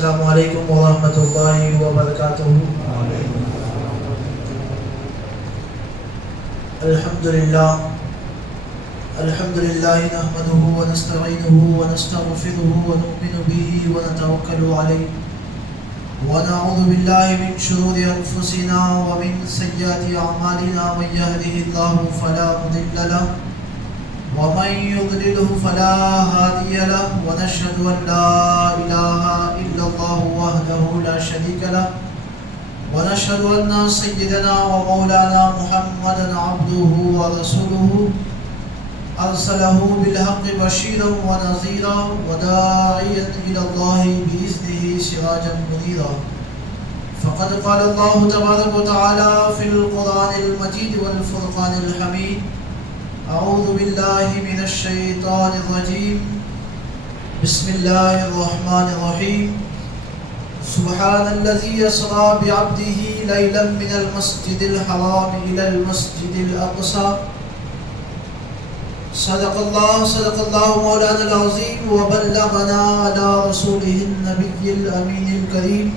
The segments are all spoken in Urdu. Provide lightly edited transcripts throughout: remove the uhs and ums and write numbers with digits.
السلام علیکم ورحمۃ اللہ وبرکاتہ۔ الحمد للہ نحمده ونستعینه ونستغفره ونؤمن به ونتوکل علیہ ونعوذ باللہ من شرور انفسنا ومن سیئات اعمالنا، من یهده اللہ فلا مضل له ومن يضلله فلا هادي له، ونشهد أن لا إله إلا الله وحده لا شريك له، ونشهد أن سيدنا ومولانا محمدا عبده ورسوله أرسله بالحق بشيرا ونذيرا وداعيا إلى الله بإذنه سراجا منيرا. فقد قال الله تبارك وتعالى في القرآن المجيد والفرقان الحميد: أعوذ بالله من الشيطان الرجيم، بسم الله الرحمن الرحيم. سبحان الذي أسرى بعبده ليلا من المسجد الحرام إلى المسجد الأقصى. صدق الله مولانا العظيم، وبلغنا على رسوله النبي الأمين الكريم،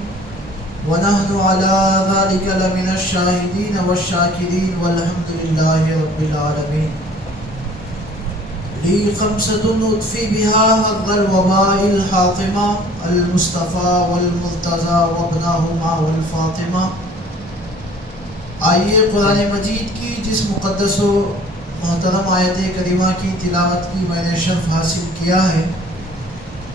ونحن على ذلك لمن الشاهدين والشاكرين، والحمد لله رب العالمين. لي خمسة أطفي بها حظ الوباء الحاطمة: المصطفى والمرتضى وابناهما والفاطمة. آئیے قرآن مجید کی جس مقدس و محترم آیت کریمہ کی تلاوت کی میں نے شرف حاصل کیا ہے،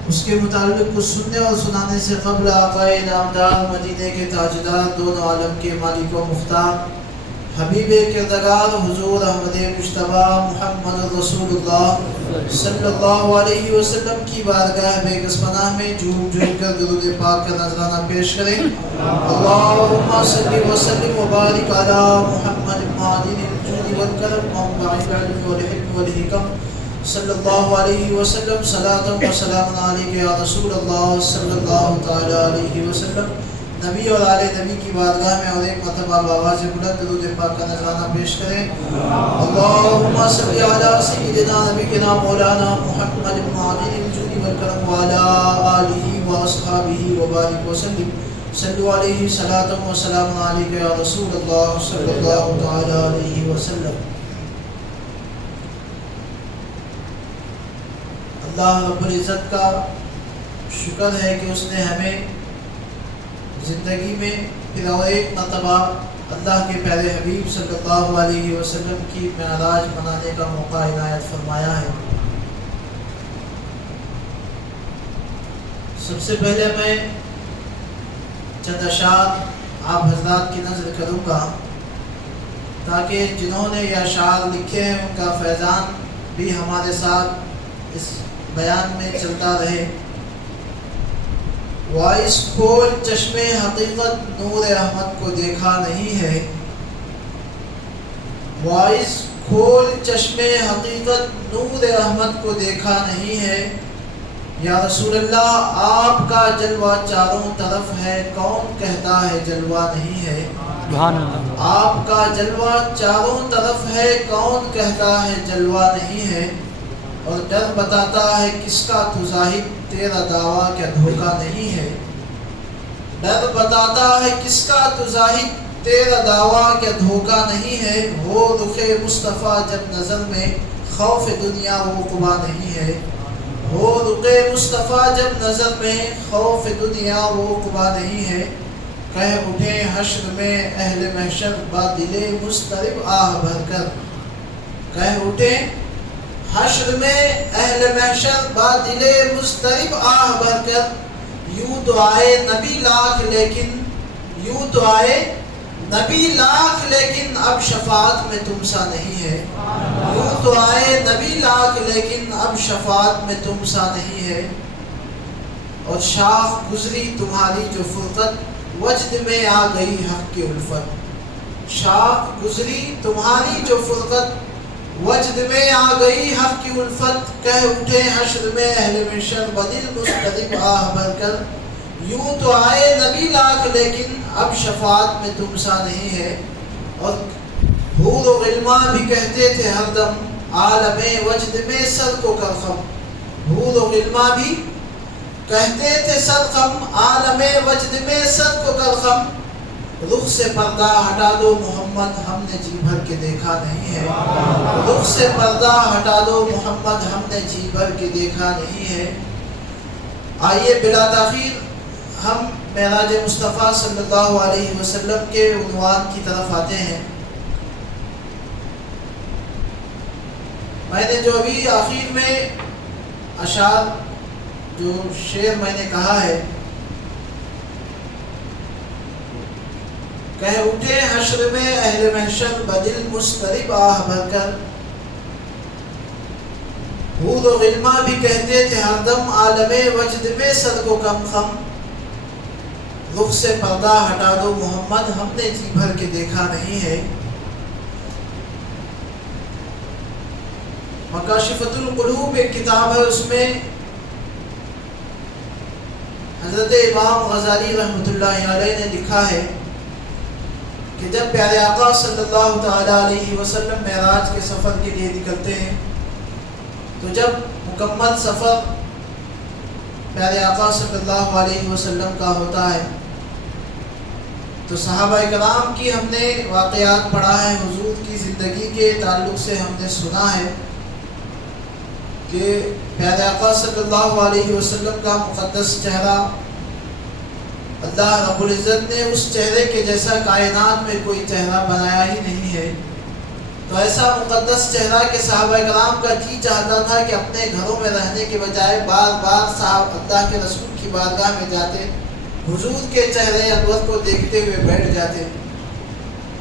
اس کے متعلق کچھ سننے اور سنانے سے قبل آقا نامدار، مدینے کے تاجدار، دونوں عالم کے مالک و مختار، حبیب کردگار حضور احمد مجتبی محمد رسول اللہ صلی اللہ علیہ وسلم کی بارگاہ بے کس پناہ میں جھوم جھوم کر درود پاک کا نذرانہ پیش کریں. اللہم صلی وسلم وبارک علی محمد معدن الجود والکرم منبع العلم والحکم والحکم صلی اللہ علیہ وسلم. صلاۃ و سلام علیک یا رسول اللہ صلی اللہ تعالی علیہ وسلم. نبی اور آل نبی کی بارگاہ میں اور ایک مرتبہ بآواز بلند درود پاک کا نذرانہ پیش کریں. اللہم صلی علی سیدنا نبینا مولانا محمد معدن الجود والکرم وعلی آلہ واصحابہ وبارک وسلم. صلو علیہ صلاۃ و سلام علیک یا رسول اللہ صلی اللہ تعالی علیہ وسلم. اللہ رب العزت کا شکر ہے کہ اس نے ہمیں زندگی میں پھر اور ایک مرتبہ اللہ کے پیارے حبیب صلی اللہ علیہ وسلم کی معراج منانے کا موقع عنایت فرمایا ہے. سب سے پہلے میں چند اشعار آپ حضرات کی نظر کروں گا تاکہ جنہوں نے یہ اشعار لکھے ہیں ان کا فیضان بھی ہمارے ساتھ اس بیان میں چلتا رہے. وائس کھول چشمے حقیقت نور احمد کو دیکھا نہیں ہے. وائس کھول چشمے حقیقت نور احمد کو دیکھا نہیں ہے. یا رسول اللہ آپ کا جلوہ چاروں طرف ہے، کون کہتا ہے جلوہ نہیں ہے. آپ کا جلوہ چاروں طرف ہے، کون کہتا ہے جلوہ نہیں ہے. اور ڈر بتاتا ہے کس کا تو زاہد، تیرا دعویٰ کیا دھوکہ نہیں ہے. ڈر بتاتا ہے کس کا تو زاہد، تیرا دعویٰ کیا دھوکہ نہیں ہے. ہو رخ مصطفیٰ جب نظر میں، خوف دنیا وہ قبا نہیں ہے. ہو رخ مصطفیٰ جب نظر میں، خوف دنیا وہ قبا نہیں ہے. کہہ اٹھے حشر میں اہل محشر، با دل مضطرب آہ بھر کر. کہہ اٹھے حشر میں اہل محشر، با دل مضطرب آہ بھر کر. یوں تو آئے نبی لاکھ لیکن، یوں تو آئے نبی لاکھ لیکن اب شفاعت میں تم سا نہیں ہے. یوں تو آئے نبی لاکھ لیکن اب شفاعت میں تم سا نہیں ہے. اور شاخ گزری تمہاری جو فرقت، وجد میں آ گئی حق کی الفت. شاخ گزری تمہاری جو فرقت، وجد میں آ گئی حق کی الفت. کہہ اٹھے حشر میں اہل محشر، بدل مستقیم آہ بھر کر. یوں تو آئے نبی لاکھ لیکن اب شفاعت میں تم سا نہیں ہے. اور حور و غلمان بھی کہتے تھے ہر دم، عالم وجد میں سر کو کر خم. حور و غلمان بھی کہتے تھے صد غم عالم وجد میں صد کو کر غم، رخ سے پردہ ہٹا دو محمد ہم نے جی بھر کے دیکھا نہیں ہے، رخ سے پردہ ہٹا دو محمد ہم نے جی بھر کے دیکھا نہیں ہے۔ آئیے بلا تاخیر ہم معراج مصطفیٰ صلی اللہ علیہ وسلم کے عنوان کی طرف آتے ہیں۔ میں نے جو ابھی آخر میں اشعار جو شعر میں نے کہا ہے، کہہ اٹھے حشر میں اہل محشر بدل مضطرب آہ بھر کر، حور و غلما بھی کہتے تھے ہر دم عالم وجد میں صد کو کم خم، رخ سے پردہ ہٹا دو محمد ہم نے جی بھر کے دیکھا نہیں ہے۔ مکاشفۃ القلوب ایک کتاب ہے، اس میں حضرت امام غزالی رحمۃ اللہ علیہ نے لکھا ہے کہ جب پیارے آقا صلی اللہ تعالی علیہ وسلم معراج کے سفر کے لیے نکلتے ہیں تو جب مکمل سفر پیارے آقا صلی اللہ علیہ وسلم کا ہوتا ہے تو صحابہ کرام کی ہم نے واقعات پڑھا ہے، حضور کی زندگی کے تعلق سے ہم نے سنا ہے کہ پیارے آقا صلی اللہ علیہ وسلم کا مقدس چہرہ اللہ رب العزت نے اس چہرے کے جیسا کائنات میں کوئی چہرہ بنایا ہی نہیں ہے۔ تو ایسا مقدس چہرہ کہ صحابہ کرام کا جی چاہتا تھا کہ اپنے گھروں میں رہنے کے بجائے بار بار صاحب اللہ کے رسول کی بارگاہ میں جاتے، حضور کے چہرے انور کو دیکھتے ہوئے بیٹھ جاتے۔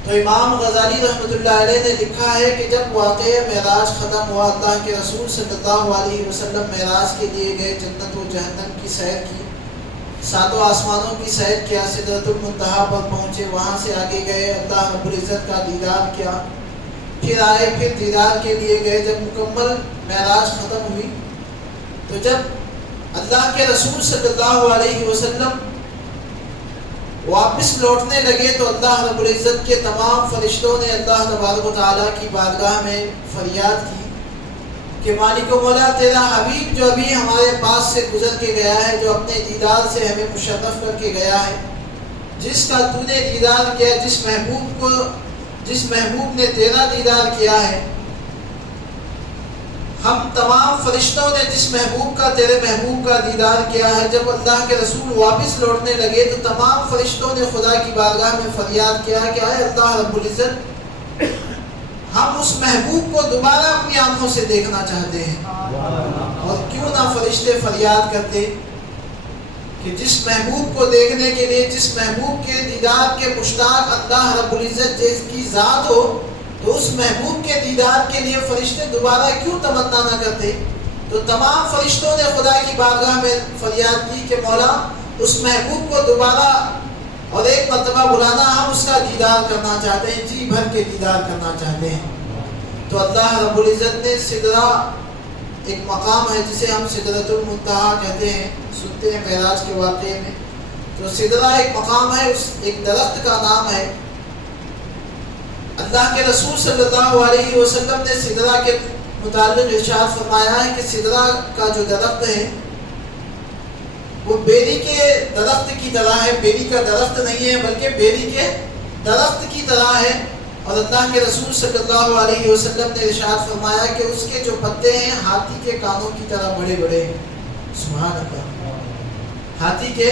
تو امام غزالی رحمۃ اللہ علیہ نے لکھا ہے کہ جب واقعہ معراج ختم ہوا، اللہ کے رسول صلی اللہ علیہ وسلم معراج کے لیے گئے، جنت و جہنم کی سیر کی، ساتوں آسمانوں کی سیر کیا، سدرۃ المنتہا پر پہنچے، وہاں سے آگے گئے، اللہ رب العزت کا دیدار کیا، پھر آئے، پھر دیدار کے لیے گئے۔ جب مکمل معراج ختم ہوئی تو جب اللہ کے رسول صلی اللہ علیہ وسلم واپس لوٹنے لگے تو اللہ رب العزت کے تمام فرشتوں نے اللہ تبارک و تعالیٰ کی بارگاہ میں فریاد کی کہ مالک و مولا تیرا حبیب جو ابھی ہمارے پاس سے گزر کے گیا ہے، جو اپنے دیدار سے ہمیں مشرف کر کے گیا ہے، جس کا تو نے دیدار کیا، جس محبوب نے تیرا دیدار کیا ہے، ہم تمام فرشتوں نے جس محبوب کا تیرے محبوب کا دیدار کیا ہے۔ جب اللہ کے رسول واپس لوٹنے لگے تو تمام فرشتوں نے خدا کی بارگاہ میں فریاد کیا کہ اے اللہ رب العزت، ہم اس محبوب کو دوبارہ اپنی آنکھوں سے دیکھنا چاہتے ہیں۔ اور کیوں نہ فرشتے فریاد کرتے کہ جس محبوب کو دیکھنے کے لیے، جس محبوب کے دیدار کے مشتاق اللہ رب العزت جس کی ذات ہو، تو اس محبوب کے دیدار کے لیے فرشتے دوبارہ کیوں تمنا نہ کرتے؟ تو تمام فرشتوں نے خدا کی بارگاہ میں فریاد کی کہ مولا اس محبوب کو دوبارہ اور ایک مرتبہ بلانا، ہم اس کا دیدار کرنا چاہتے ہیں، جی بھر کے دیدار کرنا چاہتے ہیں۔ تو اللہ رب العزت نے سدرہ، ایک مقام ہے جسے ہم سدرۃ المنتہا کہتے ہیں، سنتے ہیں معراج کے واقعے میں، تو سدرہ ایک مقام ہے، اس ایک درخت کا نام ہے۔ اللہ کے رسول صلی اللہ علیہ وسلم نے سدرہ کے متعلق ارشاد فرمایا ہے کہ سدرہ کا جو درخت ہے وہ بیری کے درخت کی طرح ہے، بیری کا درخت نہیں ہے بلکہ بیری کے درخت کی طرح ہے۔ اور اللہ کے رسول صلی اللہ علیہ وسلم نے ارشاد فرمایا کہ اس کے جو پتے ہیں ہاتھی کے کانوں کی طرح بڑے بڑے ہیں۔ سبحان اللہ، ہاتھی کے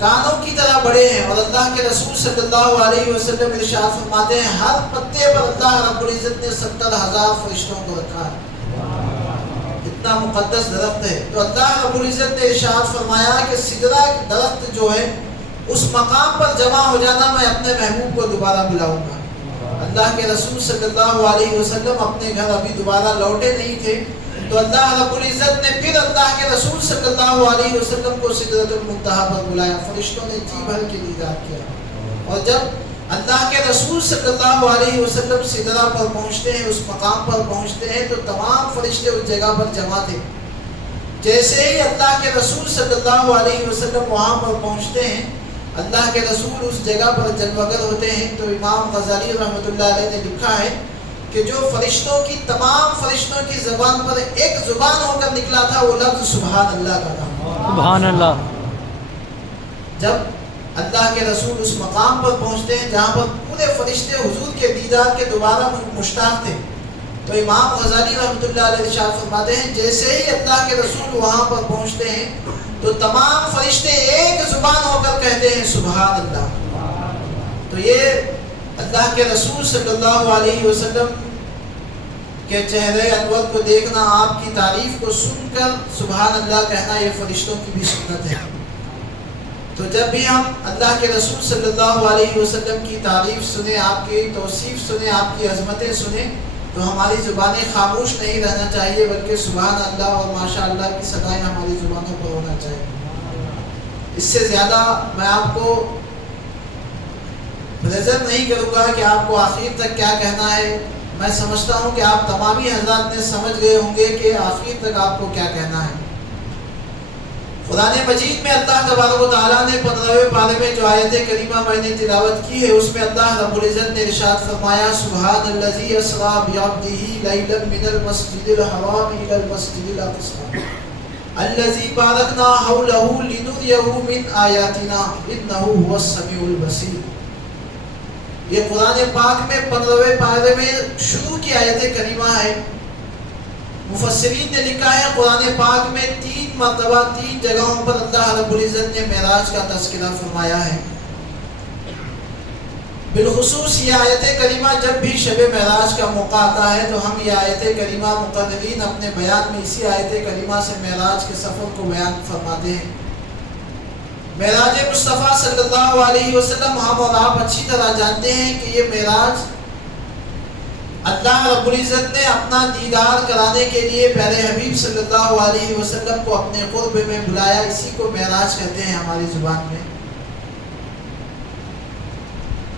کانوں کی طرح بڑے ہیں۔ اور اللہ کے رسول صلی اللہ علیہ وسلم ارشاد فرماتے ہیں ہر پتے پر اللہ رب العزت نے 70,000 فرشتوں کو رکھا ہے، اتنا مقدس درخت ہے۔ تو اللہ رب العزت نے ارشاد فرمایا کہ سدرہ درخت جو ہے اس مقام پر جمع ہو جانا، میں اپنے محبوب کو دوبارہ بلاؤں گا۔ اللہ کے رسول صلی اللہ علیہ وسلم اپنے گھر ابھی دوبارہ لوٹے نہیں تھے، تو اللہ رب العزت نے پھر اللہ کے رسول صلی اللہ علیہ وسلم کو سدرۃ المنتہا پر بلایا، فرشتوں نے جی بھر کے دیدار کیا۔ اور جب اللہ کے رسول صلی اللہ علیہ وسلم سدرہ پر پہنچتے ہیں، اس مقام پر پہنچتے ہیں، تو تمام فرشتے اس جگہ پر جمع تھے۔ جیسے ہی اللہ کے رسول صلی اللہ علیہ وسلم وہاں پر پہنچتے ہیں، اللہ کے رسول اس جگہ پر جلوگر ہوتے ہیں۔ تو امام غزالی رحمۃ اللہ علیہ نے لکھا ہے کہ جو فرشتوں کی، تمام فرشتوں کی زبان پر ایک زبان ہو کر نکلا تھا، وہ لفظ سبحان اللہ کا تھا۔ سبحان اللہ. جب اللہ کے رسول اس مقام پر پہنچتے ہیں جہاں پر پورے فرشتے حضور کے دیدار کے دوبارہ مشتاق تھے، تو امام غزالی رحمۃ اللہ علیہ ارشاد فرماتے ہیں جیسے ہی اللہ کے رسول وہاں پر پہنچتے ہیں تو تمام فرشتے ایک زبان ہو کر کہتے ہیں سبحان اللہ. تو یہ اللہ کے رسول صلی اللہ علیہ وسلم کے چہرے انور کو دیکھنا، آپ کی تعریف کو سن کر سبحان اللہ کہنا، یہ فرشتوں کی بھی سنت ہے. تو جب بھی ہم اللہ کے رسول صلی اللہ علیہ وسلم کی تعریف سنیں، آپ کی توصیف سنیں، آپ کی عظمتیں سنیں، تو ہماری زبانیں خاموش نہیں رہنا چاہیے، بلکہ سبحان اللہ اور ماشاء اللہ کی صدائیں ہماری زبانوں پر ہونا چاہیے. اس سے زیادہ میں آپ کو پریزنٹ نہیں کروں گا کہ آپ کو آخر تک کیا کہنا ہے. میں سمجھتا ہوں کہ آپ تمامی حضرات نے سمجھ گئے ہوں گے کہ آخر تک آپ کو کیا کہنا ہے. قرآن مجید میں اللہ تبارک و تعالیٰ نے 15ویں پارے میں جو آیت کریمہ میں نے تلاوت کی ہے، اس میں اللہ رب العزت نے ارشاد فرمایا سبحان الذی اسریٰ بعبدہ لیلا من المسجد الحرام الی المسجد الاقصی الذی بارکنا حولہ لنریہ من آیاتنا انہ هو السمیع البصیر. یہ قرآن پاک میں 15ویں پارے میں شروع کی آیت کریمہ ہے. مفسرین نے لکھا ہے قرآن پاک میں 3 مرتبہ 3 جگہوں پر اللہ رب العزت نے معراج کا تذکرہ فرمایا ہے. بالخصوص یہ آیت کریمہ جب بھی شب معراج کا موقع آتا ہے تو ہم یہ آیت کریمہ مقررین اپنے بیان میں اسی آیت کریمہ سے معراج کے سفر کو بیان فرماتے ہیں. معراج مصطفیٰ صلی اللہ علیہ وسلم ہم اور آپ اچھی طرح جانتے ہیں کہ یہ معراج اللہ رب العزت نے اپنا دیدار کرانے کے لیے پیارے حبیب صلی اللہ علیہ وسلم کو اپنے قرب میں بلایا. اسی کو معراج کہتے ہیں ہماری زبان میں.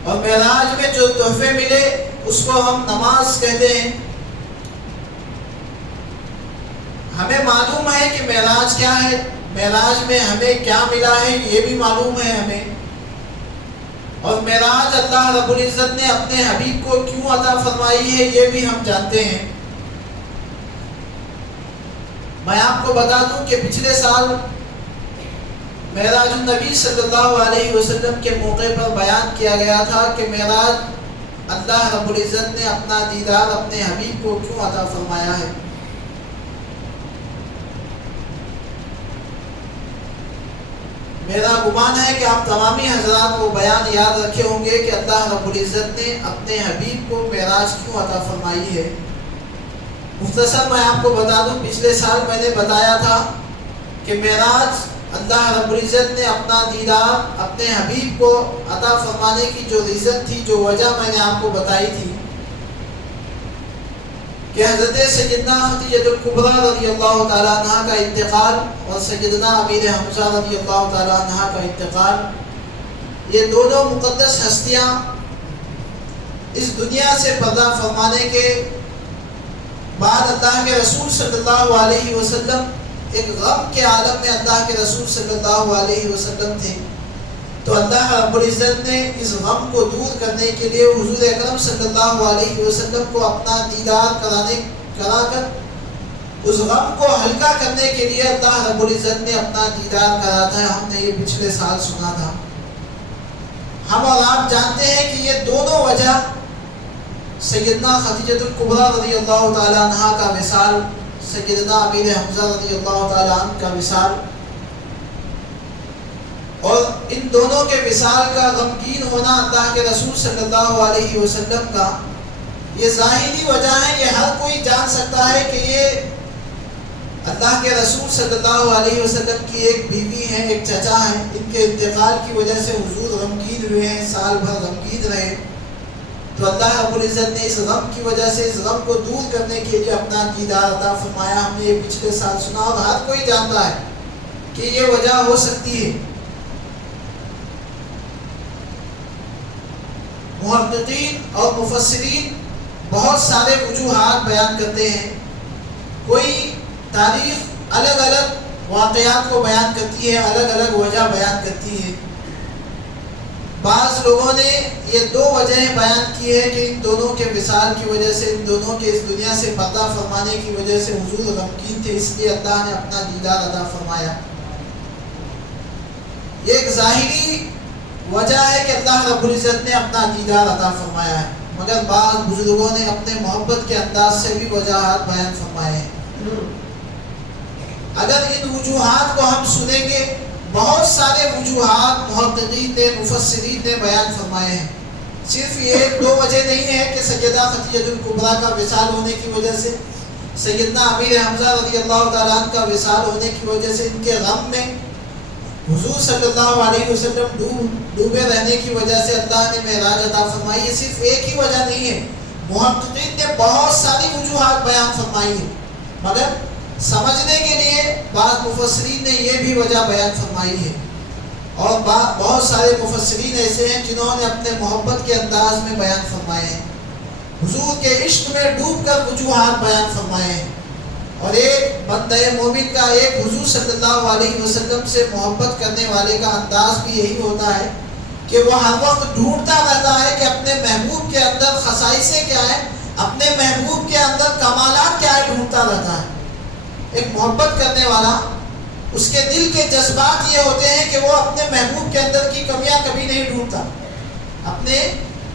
اور معراج میں جو تحفے ملے اس کو ہم نماز کہتے ہیں. ہمیں معلوم ہے کہ معراج کیا ہے، معراج میں ہمیں کیا ملا ہے یہ بھی معلوم ہے ہمیں. اور معراج اللہ رب العزت نے اپنے حبیب کو کیوں عطا فرمائی ہے یہ بھی ہم جانتے ہیں. میں آپ کو بتا دوں کہ پچھلے سال معراج النبی صلی اللہ علیہ وسلم کے موقع پر بیان کیا گیا تھا کہ معراج اللہ رب العزت نے اپنا دیدار اپنے حبیب کو کیوں عطا فرمایا ہے. میرا گمان ہے کہ آپ تمامی حضرات وہ بیان یاد رکھے ہوں گے کہ اللہ رب العزت نے اپنے حبیب کو معراج کیوں عطا فرمائی ہے. مختصر میں آپ کو بتا دوں، پچھلے سال میں نے بتایا تھا کہ معراج اللہ رب العزت نے اپنا دیدار اپنے حبیب کو عطا فرمانے کی جو ریزن تھی، جو وجہ میں نے آپ کو بتائی تھی کہ حضرت سیدنا خدیجہ الکبریٰ رضی اللہ تعالیٰ عنہ کا انتقال اور سیدنا امیر حمزہ رضی اللہ تعالیٰ عنہ کا انتقال، یہ دونوں مقدس ہستیاں اس دنیا سے پردہ فرمانے کے بعد اللہ کے رسول صلی اللہ علیہ وسلم ایک غم کے عالم میں اللہ کے رسول صلی اللہ علیہ وسلم تھے. تو اللہ رب العزت نے اس غم کو دور کرنے کے لیے حضور اکرم صلی اللہ علیہ وسلم کو اپنا دیدار کرا کر اس غم کو ہلکا کرنے کے لیے اللہ رب العزت نے اپنا دیدار کرا تھا. ہم نے یہ پچھلے سال سنا تھا. ہم اور آپ جانتے ہیں کہ یہ دونوں وجہ سیدنا خدیجہ الکبریٰ رضی اللہ تعالیٰ عنہ کا وصال، سیدنا امیر حمزہ رضی اللہ تعالیٰ عنہ کا وصال، اور ان دونوں کے وصال کا غمگین ہونا اللہ کے رسول صلی اللہ علیہ وسلم کا، یہ ظاہری وجہ ہے. یہ ہر کوئی جان سکتا ہے کہ یہ اللہ کے رسول صلی اللہ علیہ وسلم کی ایک بیوی ہیں، ایک چچا ہیں. ان کے انتقال کی وجہ سے حضور غمگین ہوئے ہیں، سال بھر غمگین رہے. تو اللہ رب العزت نے اس غم کی وجہ سے اس غم کو دور کرنے کے لیے اپنا دیدار عطا فرمایا. ہم نے یہ پچھلے سال سنا اور ہر کوئی جانتا ہے کہ یہ وجہ ہو سکتی ہے. محققین اور مفسرین بہت سارے وجوہات بیان کرتے ہیں. کوئی تاریخ الگ الگ واقعات کو بیان کرتی ہے، الگ الگ وجہ بیان کرتی ہے. بعض لوگوں نے یہ 2 وجہیں بیان کی ہے کہ ان دونوں کے وصال کی وجہ سے، ان دونوں کے اس دنیا سے پردہ فرمانے کی وجہ سے حضور غمگین تھے، اس لیے اللہ نے اپنا دیدار عطا فرمایا. ایک ظاہری وجہ ہے کہ اللہ رب العزت نے اپنا دیدار عطا فرمایا ہے، مگر بعض بزرگوں نے اپنے محبت کے انداز سے بھی وجوہات بیان فرمائے ہیں۔ اگر ان وجوہات کو ہم سنیں گے، بہت سارے وجوہات محققین نے، مفسرین نے بیان فرمائے ہیں۔ صرف یہ دو وجہ نہیں ہے کہ سیدہ خدیجہ الکبریٰ کا وصال ہونے کی وجہ سے، سیدنا امیر حمزہ رضی اللہ تعالیٰ عنہ کا وصال ہونے کی وجہ سے، ان کے غم میں حضور صلی اللہ علیہ وسلم ڈوبے رہنے کی وجہ سے اللہ نے معراج عطا فرمائی۔ یہ صرف ایک ہی وجہ نہیں ہے، محققین نے بہت ساری وجوہات بیان فرمائی ہیں، مگر سمجھنے کے لیے بعض مفسرین نے یہ بھی وجہ بیان فرمائی ہے، اور بہت سارے مفسرین ایسے ہیں جنہوں نے اپنے محبت کے انداز میں بیان فرمائے ہیں، حضور کے عشق میں ڈوب کر وجوہات بیان فرمائے ہیں۔ اور ایک بندہ مومن کا، ایک حضور صلی اللہ علیہ وسلم سے محبت کرنے والے کا انداز بھی یہی ہوتا ہے کہ وہ ہر وقت ڈھونڈتا رہتا ہے کہ اپنے محبوب کے اندر خصائصیں کیا ہے، اپنے محبوب کے اندر کمالات کیا ہے، ڈھونڈتا رہتا ہے۔ ایک محبت کرنے والا، اس کے دل کے جذبات یہ ہوتے ہیں کہ وہ اپنے محبوب کے اندر کی کمیاں کبھی نہیں ڈھونڈتا، اپنے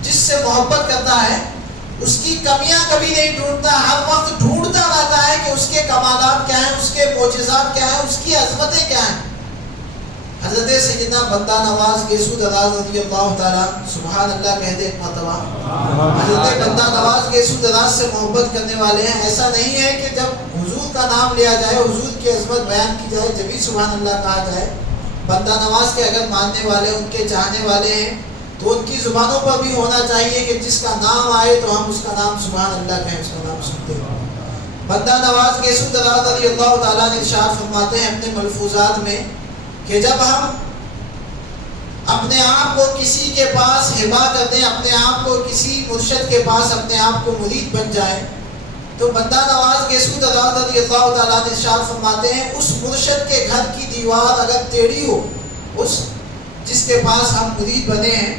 جس سے محبت کرتا ہے اس کی کمیاں کبھی نہیں ڈھونڈتا، ہر وقت ڈھونڈتا رہتا ہے کہ اس کے کمالات کیا ہیں، اس کے معجزات کیا ہیں، اس کی عظمتیں کیا ہیں۔ حضرت سیدنا بندہ نواز گیسو دراز رضی اللہ تعالیٰ، سبحان اللہ کہہ دے ایک مرتبہ، حضرت بندہ نواز گیسو دراز سے محبت کرنے والے ہیں۔ ایسا نہیں ہے کہ جب حضور کا نام لیا جائے، حضور کی عظمت بیان کی جائے، جبھی سبحان اللہ کہا جائے۔ بندہ نواز کے اگر ماننے والے، ان کے چاہنے والے ہیں تو ان کی زبانوں پر بھی ہونا چاہیے کہ جس کا نام آئے تو ہم اس کا نام سبحان اللہ کہیں، اس کا نام سنتے ہیں۔ بندہ نواز گیسو دراز رضی اللہ تعالیٰ نے ارشاد فرماتے ہیں اپنے ملفوظات میں کہ جب ہم اپنے آپ کو کسی کے پاس ہبا کر دیں، اپنے آپ کو کسی مرشد کے پاس اپنے آپ کو مرید بن جائیں، تو بندہ نواز گیسو دراز رضی اللہ تعالیٰ نے ارشاد فرماتے ہیں اس مرشد کے گھر کی دیوار اگر ٹیڑھی ہو، اس جس کے پاس ہم مرید بنے ہیں،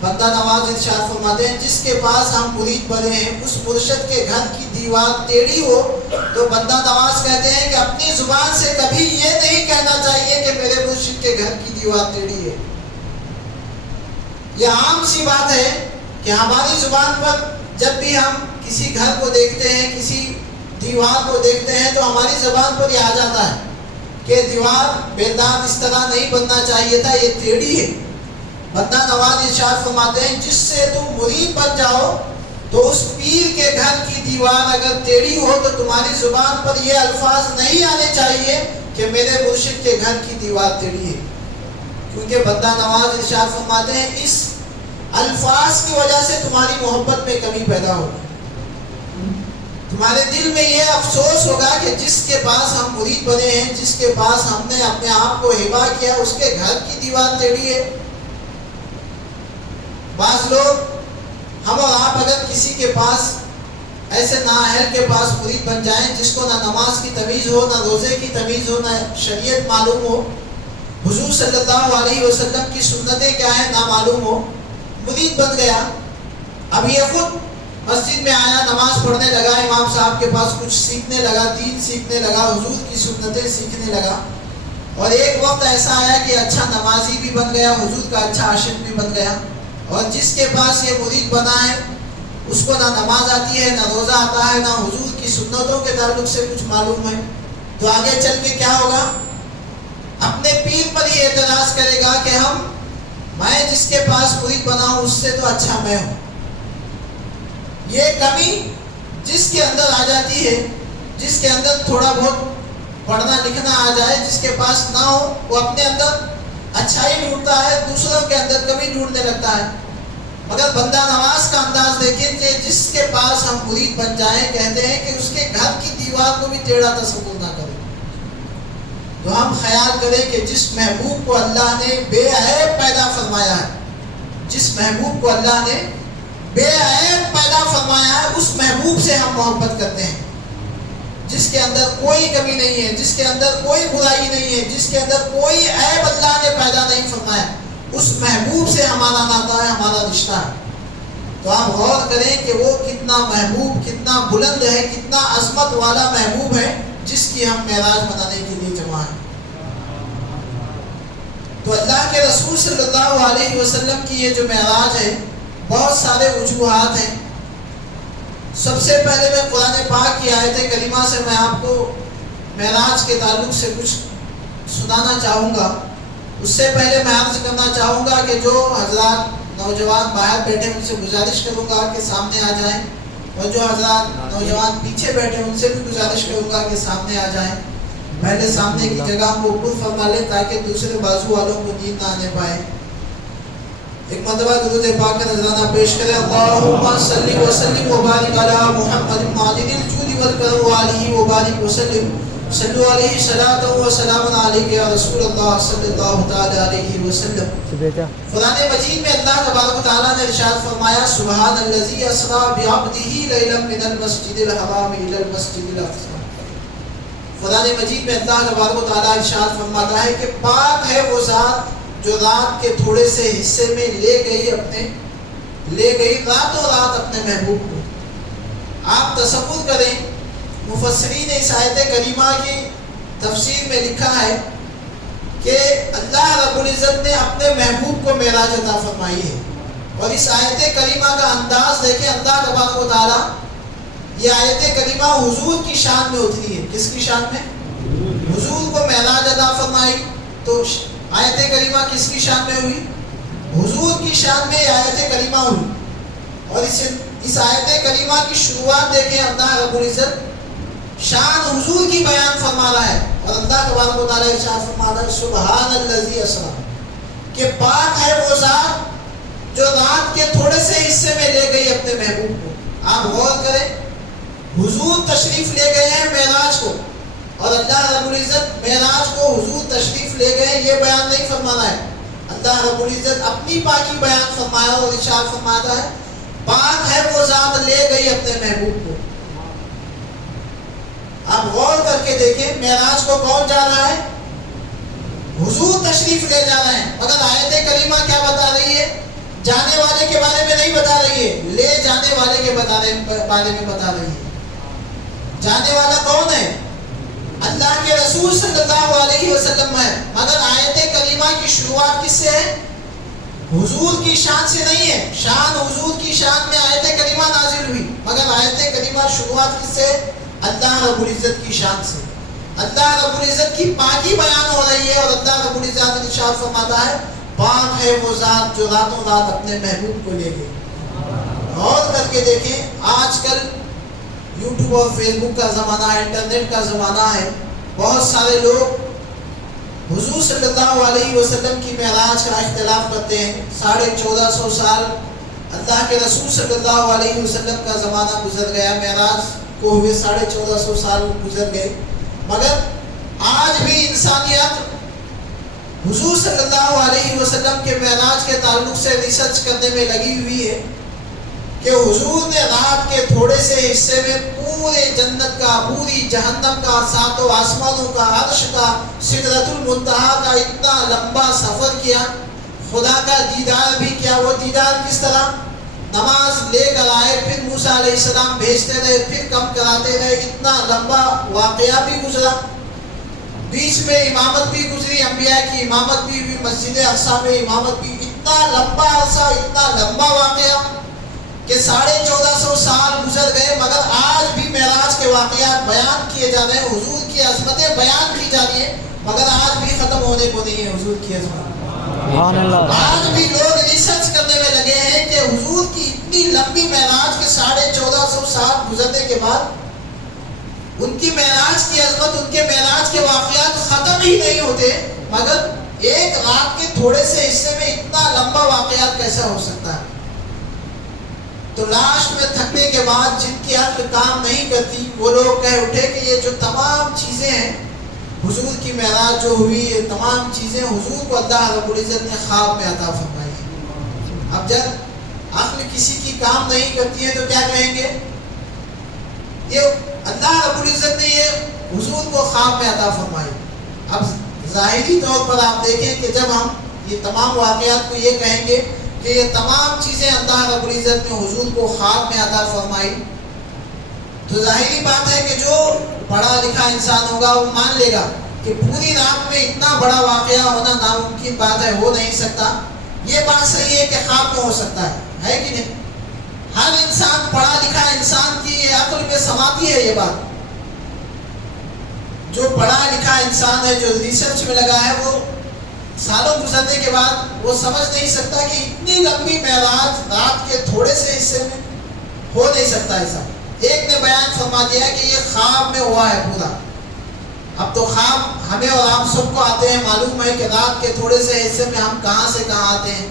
بندہ نواز ارشاد فرماتے ہیں جس کے پاس ہم مرید بنے ہیں اس مرشد کے گھر کی دیوار ٹیڑھی ہو، تو بندہ نواز کہتے ہیں کہ اپنی زبان سے کبھی یہ نہیں کہنا چاہیے کہ میرے مرشد کے گھر کی دیوار ٹیڑھی ہے۔ یہ عام سی بات ہے کہ ہماری زبان پر جب بھی ہم کسی گھر کو دیکھتے ہیں، کسی دیوار کو دیکھتے ہیں، تو ہماری زبان پر یہ آ جاتا ہے کہ دیوار بیدار اس طرح نہیں بننا چاہیے تھا، یہ ٹیڑھی ہے۔ بندہ نواز ارشاد فرماتے ہیں جس سے تم مرید بن جاؤ تو اس پیر کے گھر کی دیوار اگر ٹیڑھی ہو تو تمہاری زبان پر یہ الفاظ نہیں آنے چاہیے کہ میرے مرشد کے گھر کی دیوار ٹیڑھی ہے، کیونکہ بندہ نواز ارشاد فرماتے ہیں اس الفاظ کی وجہ سے تمہاری محبت میں کمی پیدا ہوگی، تمہارے دل میں یہ افسوس ہوگا کہ جس کے پاس ہم مرید بنے ہیں، جس کے پاس ہم نے اپنے آپ کو ہبا کیا، اس کے گھر کی دیوار ٹیڑھی ہے۔ بعض لوگ، ہم اور آپ اگر کسی کے پاس ایسے نااہل کے پاس مرید بن جائیں جس کو نہ نماز کی تمیز ہو، نہ روزے کی تمیز ہو، نہ شریعت معلوم ہو، حضور صلی اللہ علیہ وسلم کی سنتیں کیا ہیں نہ معلوم ہو، مرید بن گیا، اب یہ خود مسجد میں آیا، نماز پڑھنے لگا، امام صاحب کے پاس کچھ سیکھنے لگا، دین سیکھنے لگا، حضور کی سنتیں سیکھنے لگا، اور ایک وقت ایسا آیا کہ اچھا نمازی بھی بن گیا، حضور کا اچھا عاشق بھی بن گیا، اور جس کے پاس یہ مرید بنا ہے اس کو نہ نماز آتی ہے، نہ روزہ آتا ہے، نہ حضور کی سنتوں کے تعلق سے کچھ معلوم ہے، تو آگے چل کے کیا ہوگا؟ اپنے پیر پر ہی اعتراض کرے گا کہ میں جس کے پاس مرید بنا ہوں اس سے تو اچھا میں ہوں۔ یہ کمی جس کے اندر آ جاتی ہے، جس کے اندر تھوڑا بہت پڑھنا لکھنا آ جائے، جس کے پاس نہ ہو، وہ اپنے اندر اچھائی ڈھونڈتا ہے، دوسروں کے اندر کمی ڈھونڈنے لگتا ہے۔ مگر بندہ نواز کا انداز دیکھیں کہ جس کے پاس ہم مرید بن جائیں، کہتے ہیں کہ اس کے گھر کی دیوار کو بھی ٹیڑھا تصور نہ کریں، تو ہم خیال کریں کہ جس محبوب کو اللہ نے بے عیب پیدا فرمایا ہے، جس محبوب کو اللہ نے بے عیب پیدا فرمایا ہے، اس محبوب سے ہم محبت کرتے ہیں، جس کے اندر کوئی کمی نہیں ہے، جس کے اندر کوئی برائی نہیں ہے، جس کے اندر کوئی عیب اللہ نے پیدا نہیں فرمایا، اس محبوب سے ہمارا ناطہ ہے، ہمارا رشتہ ہے۔ تو آپ غور کریں کہ وہ کتنا محبوب، کتنا بلند ہے، کتنا عظمت والا محبوب ہے جس کی ہم معراج منانے کے لیے جمع ہیں۔ تو اللہ کے رسول صلی اللہ علیہ وسلم کی یہ جو معراج ہے بہت سارے وجوہات ہیں. سب سے پہلے میں قرآن پاک کی آیت کریمہ سے میں آپ کو معراج کے تعلق سے کچھ سنانا چاہوں گا. اس سے پہلے میں عرض کرنا چاہوں گا کہ جو حضرات نوجوان باہر بیٹھے ان سے گزارش کروں گا کہ سامنے آ جائیں، اور جو حضرات نوجوان پیچھے بیٹھے ان سے بھی گزارش کروں گا کہ سامنے آ جائیں. پہلے سامنے کی جگہ کو پر فرما لیں تاکہ دوسرے بازو والوں کو نیند نہ آنے پائے. ایک مرتبہ درود پاک کا نذرانہ پیش کریں. اللہم صلی وسلم وبارک علی محمد ماجد الجود والکرم وآلہ وبارک وسلم. صلو علیہ صلاۃ و سلام علیک یا رسول اللہ صلی اللہ تعالی علیہ وسلم. قرآن مجید میں اللہ تبارک و تعالیٰ نے ارشاد فرمایا سبحان الذی اسریٰ بعبدہ لیلا من المسجد الحرام الی المسجد الاقصی. قرآن مجید میں اللہ تبارک و تعالیٰ ارشاد فرماتا ہے کہ پاک ہے وہ ذات جو رات کے تھوڑے سے حصے میں لے گئی راتوں رات اپنے محبوب کو. آپ تصور کریں، مفسرین اس آیت کریمہ کی تفسیر میں لکھا ہے کہ اللہ رب العزت نے اپنے محبوب کو معراج عطا فرمائی ہے. اور اس آیت کریمہ کا انداز دیکھیں، اللہ تبارک و تعالیٰ یہ آیت کریمہ حضور کی شان میں اتری ہے. کس کی شان میں؟ حضور کو معراج عطا فرمائی. تو آیت کریمہ کس کی شان میں ہوئی؟ حضور کی شان میں آیت کریمہ ہوئی. اور اس آیت کریمہ کی شروعات دیکھیں، اللہ رب العزت شان حضور کی بیان فرما رہا ہے. اور اللہ تبارک و تعالیٰ ارشاد فرما رہا ہے سبحان الذی اسریٰ، کہ پاک ہے وہ ذات جو رات کے تھوڑے سے حصے میں لے گئی اپنے محبوب کو. آپ غور کریں، حضور تشریف لے گئے ہیں معراج کو، اور اللہ رب العزت معراج کو حضور تشریف لے گئے یہ بیان نہیں فرمانا ہے. اللہ رب العزت اپنی پاکی بیان فرمایا اور ارشاد فرماتا ہے پاک ہے وہ ذات لے گئی اپنے محبوب کو. آپ غور کر کے دیکھیں، معراج کو کون جا رہا ہے؟ حضور تشریف لے جا رہے ہیں. مگر آیت کریمہ کیا بتا رہی ہے؟ جانے والے کے بارے میں نہیں بتا رہی ہے، لے جانے والے کے بارے میں بتا رہی ہے. جانے والا کون ہے؟ اللہ کے رسول صلی اللہ علیہ وسلم ہے. مگر آیت کریمہ کی شروعات کس سے ہے؟ حضور کی شان سے نہیں ہے. شان حضور کی شان میں آیت کریمہ نازل ہوئی، مگر آیت کریمہ شروعات کس سے؟ اللہ رب العزت کی شان سے. اللہ رب العزت کی پاکی بیان ہو رہی ہے. اور اللہ رب العزت ارشاد فرماتا ہے پاک ہے وہ ذات جو راتوں رات اپنے محبوب کو لے گئے. غور کر کے دیکھیں، آج کل یوٹیوب اور فیس بک کا زمانہ ہے، انٹرنیٹ کا زمانہ ہے. بہت سارے لوگ حضور صلی اللہ علیہ وسلم کی معراج کا اختلاف کرتے ہیں. 1450 سال اللہ کے رسول صلی اللہ علیہ وسلم کا زمانہ گزر گیا، معراج کو ہوئے 1450 سال گزر گئے. مگر آج بھی انسانیت حضور صلی اللہ علیہ وسلم کے معراج کے تعلق سے ریسرچ کرنے میں لگی ہوئی ہے کہ حضور نے رات کے تھوڑے سے حصے میں پورے جنت کا، پوری جہنم کا، ساتوں آسمانوں کا، عرش کا، سدرۃ المنتہا کا اتنا لمبا سفر کیا. خدا کا دیدار بھی کیا. وہ دیدار کس طرح؟ نماز لے کر آئے، پھر موسیٰ علیہ السلام بھیجتے رہے، پھر کم کراتے رہے. اتنا لمبا واقعہ بھی گزرا. بیچ میں امامت بھی گزری، انبیاء کی امامت بھی ہوئی، مسجد اقصیٰ میں امامت بھی. اتنا لمبا عرصہ، اتنا لمبا واقعہ کہ 1450 سال گزر گئے. مگر آج بھی معراج کے واقعات بیان کیے جا رہے ہیں، حضور کی عظمتیں بیان کی جا رہی ہیں. مگر آج بھی ختم ہونے کو نہیں ہے حضور کی عظمت. آج بھی لوگ ریسرچ کرنے میں لگے ہیں کہ حضور کی اتنی لمبی معراج کے 1450 سال گزرنے کے بعد ان کی معراج کی عظمت، ان کے معراج کے واقعات ختم ہی نہیں ہوتے. مگر ایک رات کے تھوڑے سے حصے میں اتنا لمبا واقعات کیسا ہو سکتا ہے؟ تو لاسٹ میں تھکنے کے بعد جن کی عقل کام نہیں کرتی وہ لوگ کہہ اٹھے کہ یہ جو تمام چیزیں ہیں حضور کی معراج جو ہوئی، یہ تمام چیزیں حضور کو اللہ رب العزت نے خواب میں عطا فرمائی. اب جب عقل کسی کی کام نہیں کرتی ہے تو کیا کہیں گے؟ یہ اللہ رب العزت نے یہ حضور کو خواب میں عطا فرمائی. اب ظاہری طور پر آپ دیکھیں کہ جب ہم یہ تمام واقعات کو یہ کہیں گے کہ یہ تمام چیزیں اللہ رب العزت نے حضور کو خواب میں عطا فرمائی، تو ظاہری بات ہے کہ جو پڑھا لکھا انسان ہوگا وہ مان لے گا کہ پوری رات میں اتنا بڑا واقعہ ہونا ناممکن بات ہے، ہو نہیں سکتا. یہ بات صحیح ہے کہ خواب میں ہو سکتا ہے کہ نہیں؟ ہر انسان، پڑھا لکھا انسان کی عقل میں سماتی ہے یہ بات. جو پڑھا لکھا انسان ہے، جو ریسرچ میں لگا ہے، وہ سالوں گزرنے کے بعد وہ سمجھ نہیں سکتا کہ اتنی لمبی معراج رات کے تھوڑے سے حصے میں ہو نہیں سکتا ایسا. ایک نے بیان فرما دیا کہ یہ خواب میں ہوا ہے پورا. اب تو خواب ہمیں اور آپ سب کو آتے ہیں، معلوم ہے کہ رات کے تھوڑے سے حصے میں ہم کہاں سے کہاں آتے ہیں.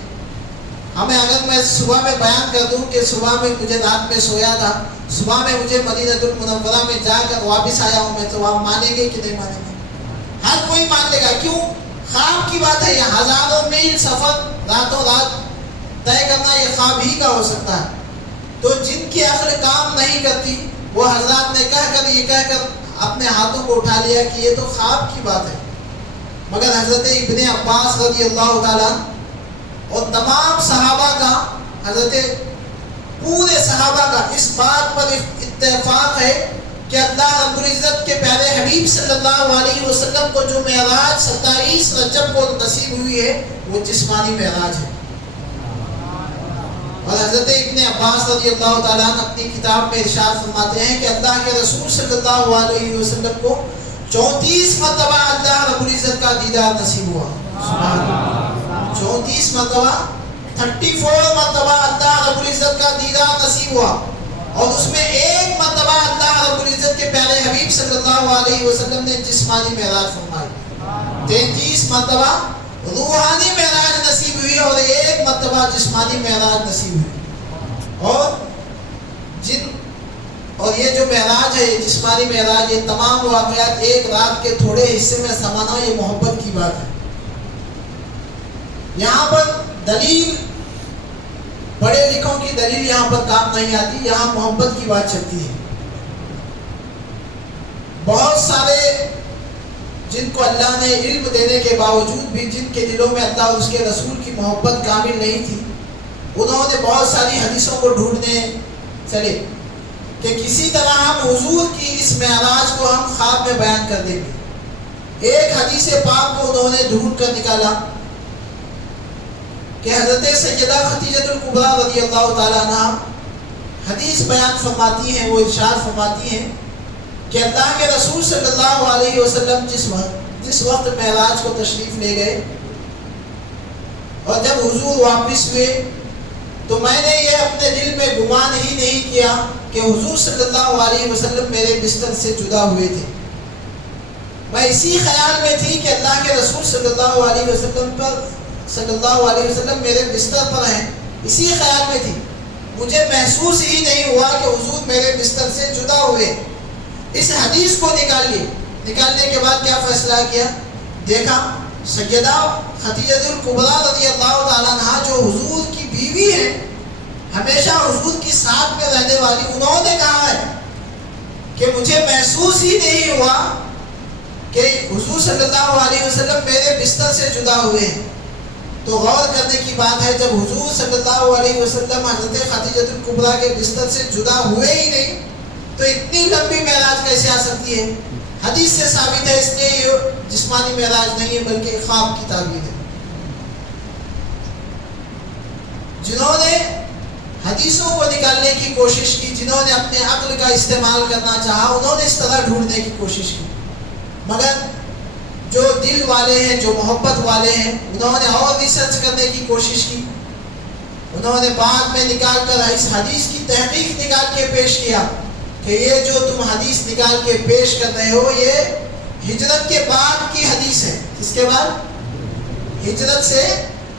ہمیں اگر میں صبح میں بیان کر دوں کہ صبح میں مجھے رات میں سویا تھا، صبح میں مجھے مدینہ المنورہ میں جا کر واپس آیا ہوں میں، تو آپ مانیں گے کہ نہیں مانیں گے؟ ہر کوئی مان لے گا. کیوں؟ خواب کی بات ہے. یہ ہزاروں میل سفر راتوں رات طے کرنا یہ خواب ہی کا ہو سکتا ہے. تو جن کی عقل کام نہیں کرتی، وہ حضرات نے یہ کہہ کر اپنے ہاتھوں کو اٹھا لیا کہ یہ تو خواب کی بات ہے. مگر حضرت ابن عباس رضی اللہ تعالیٰ اور تمام صحابہ کا، حضرت پورے صحابہ کا اس بات پر اتفاق ہے کہ اللہ رب العزت کے پیارے حبیب صلی اللہ علیہ وسلم کو جو معراج 27 رجب کو نصیب ہوئی ہے وہ جسمانی معراج ہے. اور حضرت ابن عباس رضی اللہ تعالیٰ اپنی کتاب میں ارشاد فرماتے ہیں کہ اللہ کے رسول صلی اللہ علیہ وسلم کو 34 مرتبہ اللہ رب العزت کا دیدار نصیب ہوا. 34 مرتبہ، 34 مرتبہ اللہ رب العزت کا دیدار نصیب ہوا. اور اس میں ایک مرتبہ اللہ رب العزت کے پیارے حبیب صلی اللہ علیہ وسلم نے جسمانی معراج فرمائی. 33 مرتبہ روحانی معراج نصیب ہوئی اور ایک مرتبہ جسمانی معراج نصیب ہوئی. اور یہ جو معراج ہے، جسمانی معراج، یہ تمام واقعات ایک رات کے تھوڑے حصے میں سمانا، یہ محبت کی بات ہے. یہاں پر دلیل، بڑے لکھوں کی دلیل یہاں پر کام نہیں آتی، یہاں محبت کی بات چلتی ہے. بہت سارے جن کو اللہ نے علم دینے کے باوجود بھی، جن کے دلوں میں اللہ اور اس کے رسول کی محبت کامل نہیں تھی، انہوں نے بہت ساری حدیثوں کو ڈھونڈنے چلے کہ کسی طرح ہم حضور کی اس معراج کو ہم خواب میں بیان کر دیں گے. ایک حدیث پاک کو انہوں نے ڈھونڈ کر نکالا کہ حضرت سیدہ خدیجہ الکبریٰ رضی اللہ تعالیٰ عنہ حدیث بیان فرماتی ہیں. وہ ارشاد فرماتی ہیں کہ اللہ کے رسول صلی اللہ علیہ وسلم جس وقت معراج کو تشریف لے گئے اور جب حضور واپس ہوئے، تو میں نے یہ اپنے دل میں گمان ہی نہیں کیا کہ حضور صلی اللہ علیہ وسلم میرے بستر سے جدا ہوئے تھے. میں اسی خیال میں تھی کہ اللہ کے رسول صلی اللہ علیہ وسلم میرے بستر پر ہیں، اسی خیال میں تھی. مجھے محسوس ہی نہیں ہوا کہ حضور میرے بستر سے جدا ہوئے. اس حدیث کو نکالنے کے بعد کیا فیصلہ کیا؟ دیکھا سیدہ خدیجہ الکبریٰ رضی اللہ تعالیٰ عنہ جو حضور کی بیوی ہے، ہمیشہ حضور کی ساتھ میں رہنے والی، انہوں نے کہا ہے کہ مجھے محسوس ہی نہیں ہوا کہ حضور صلی اللہ علیہ وسلم میرے بستر سے جدا ہوئے ہیں. تو غور کرنے کی بات ہے، جب حضور صلی اللہ علیہ وسلم حضرت خدیجہ الکبریٰ کے بستر سے جدا ہوئے ہی نہیں، تو اتنی لمبی معراج کیسے آ سکتی ہے؟ حدیث سے ثابت ہے. اس لیے یہ جسمانی معراج نہیں ہے بلکہ خواب کی تعبیر ہے. جنہوں نے حدیثوں کو نکالنے کی کوشش کی، جنہوں نے اپنے عقل کا استعمال کرنا چاہا، انہوں نے اس طرح ڈھونڈنے کی کوشش کی. مگر جو دل والے ہیں، جو محبت والے ہیں، انہوں نے اور ریسرچ کرنے کی کوشش کی. انہوں نے بعد میں نکال کر اس حدیث کی تحقیق نکال کے پیش کیا کہ یہ جو تم حدیث نکال کے پیش کر رہے ہو، یہ ہجرت کے بعد کی حدیث ہے. کس کے بعد؟ ہجرت سے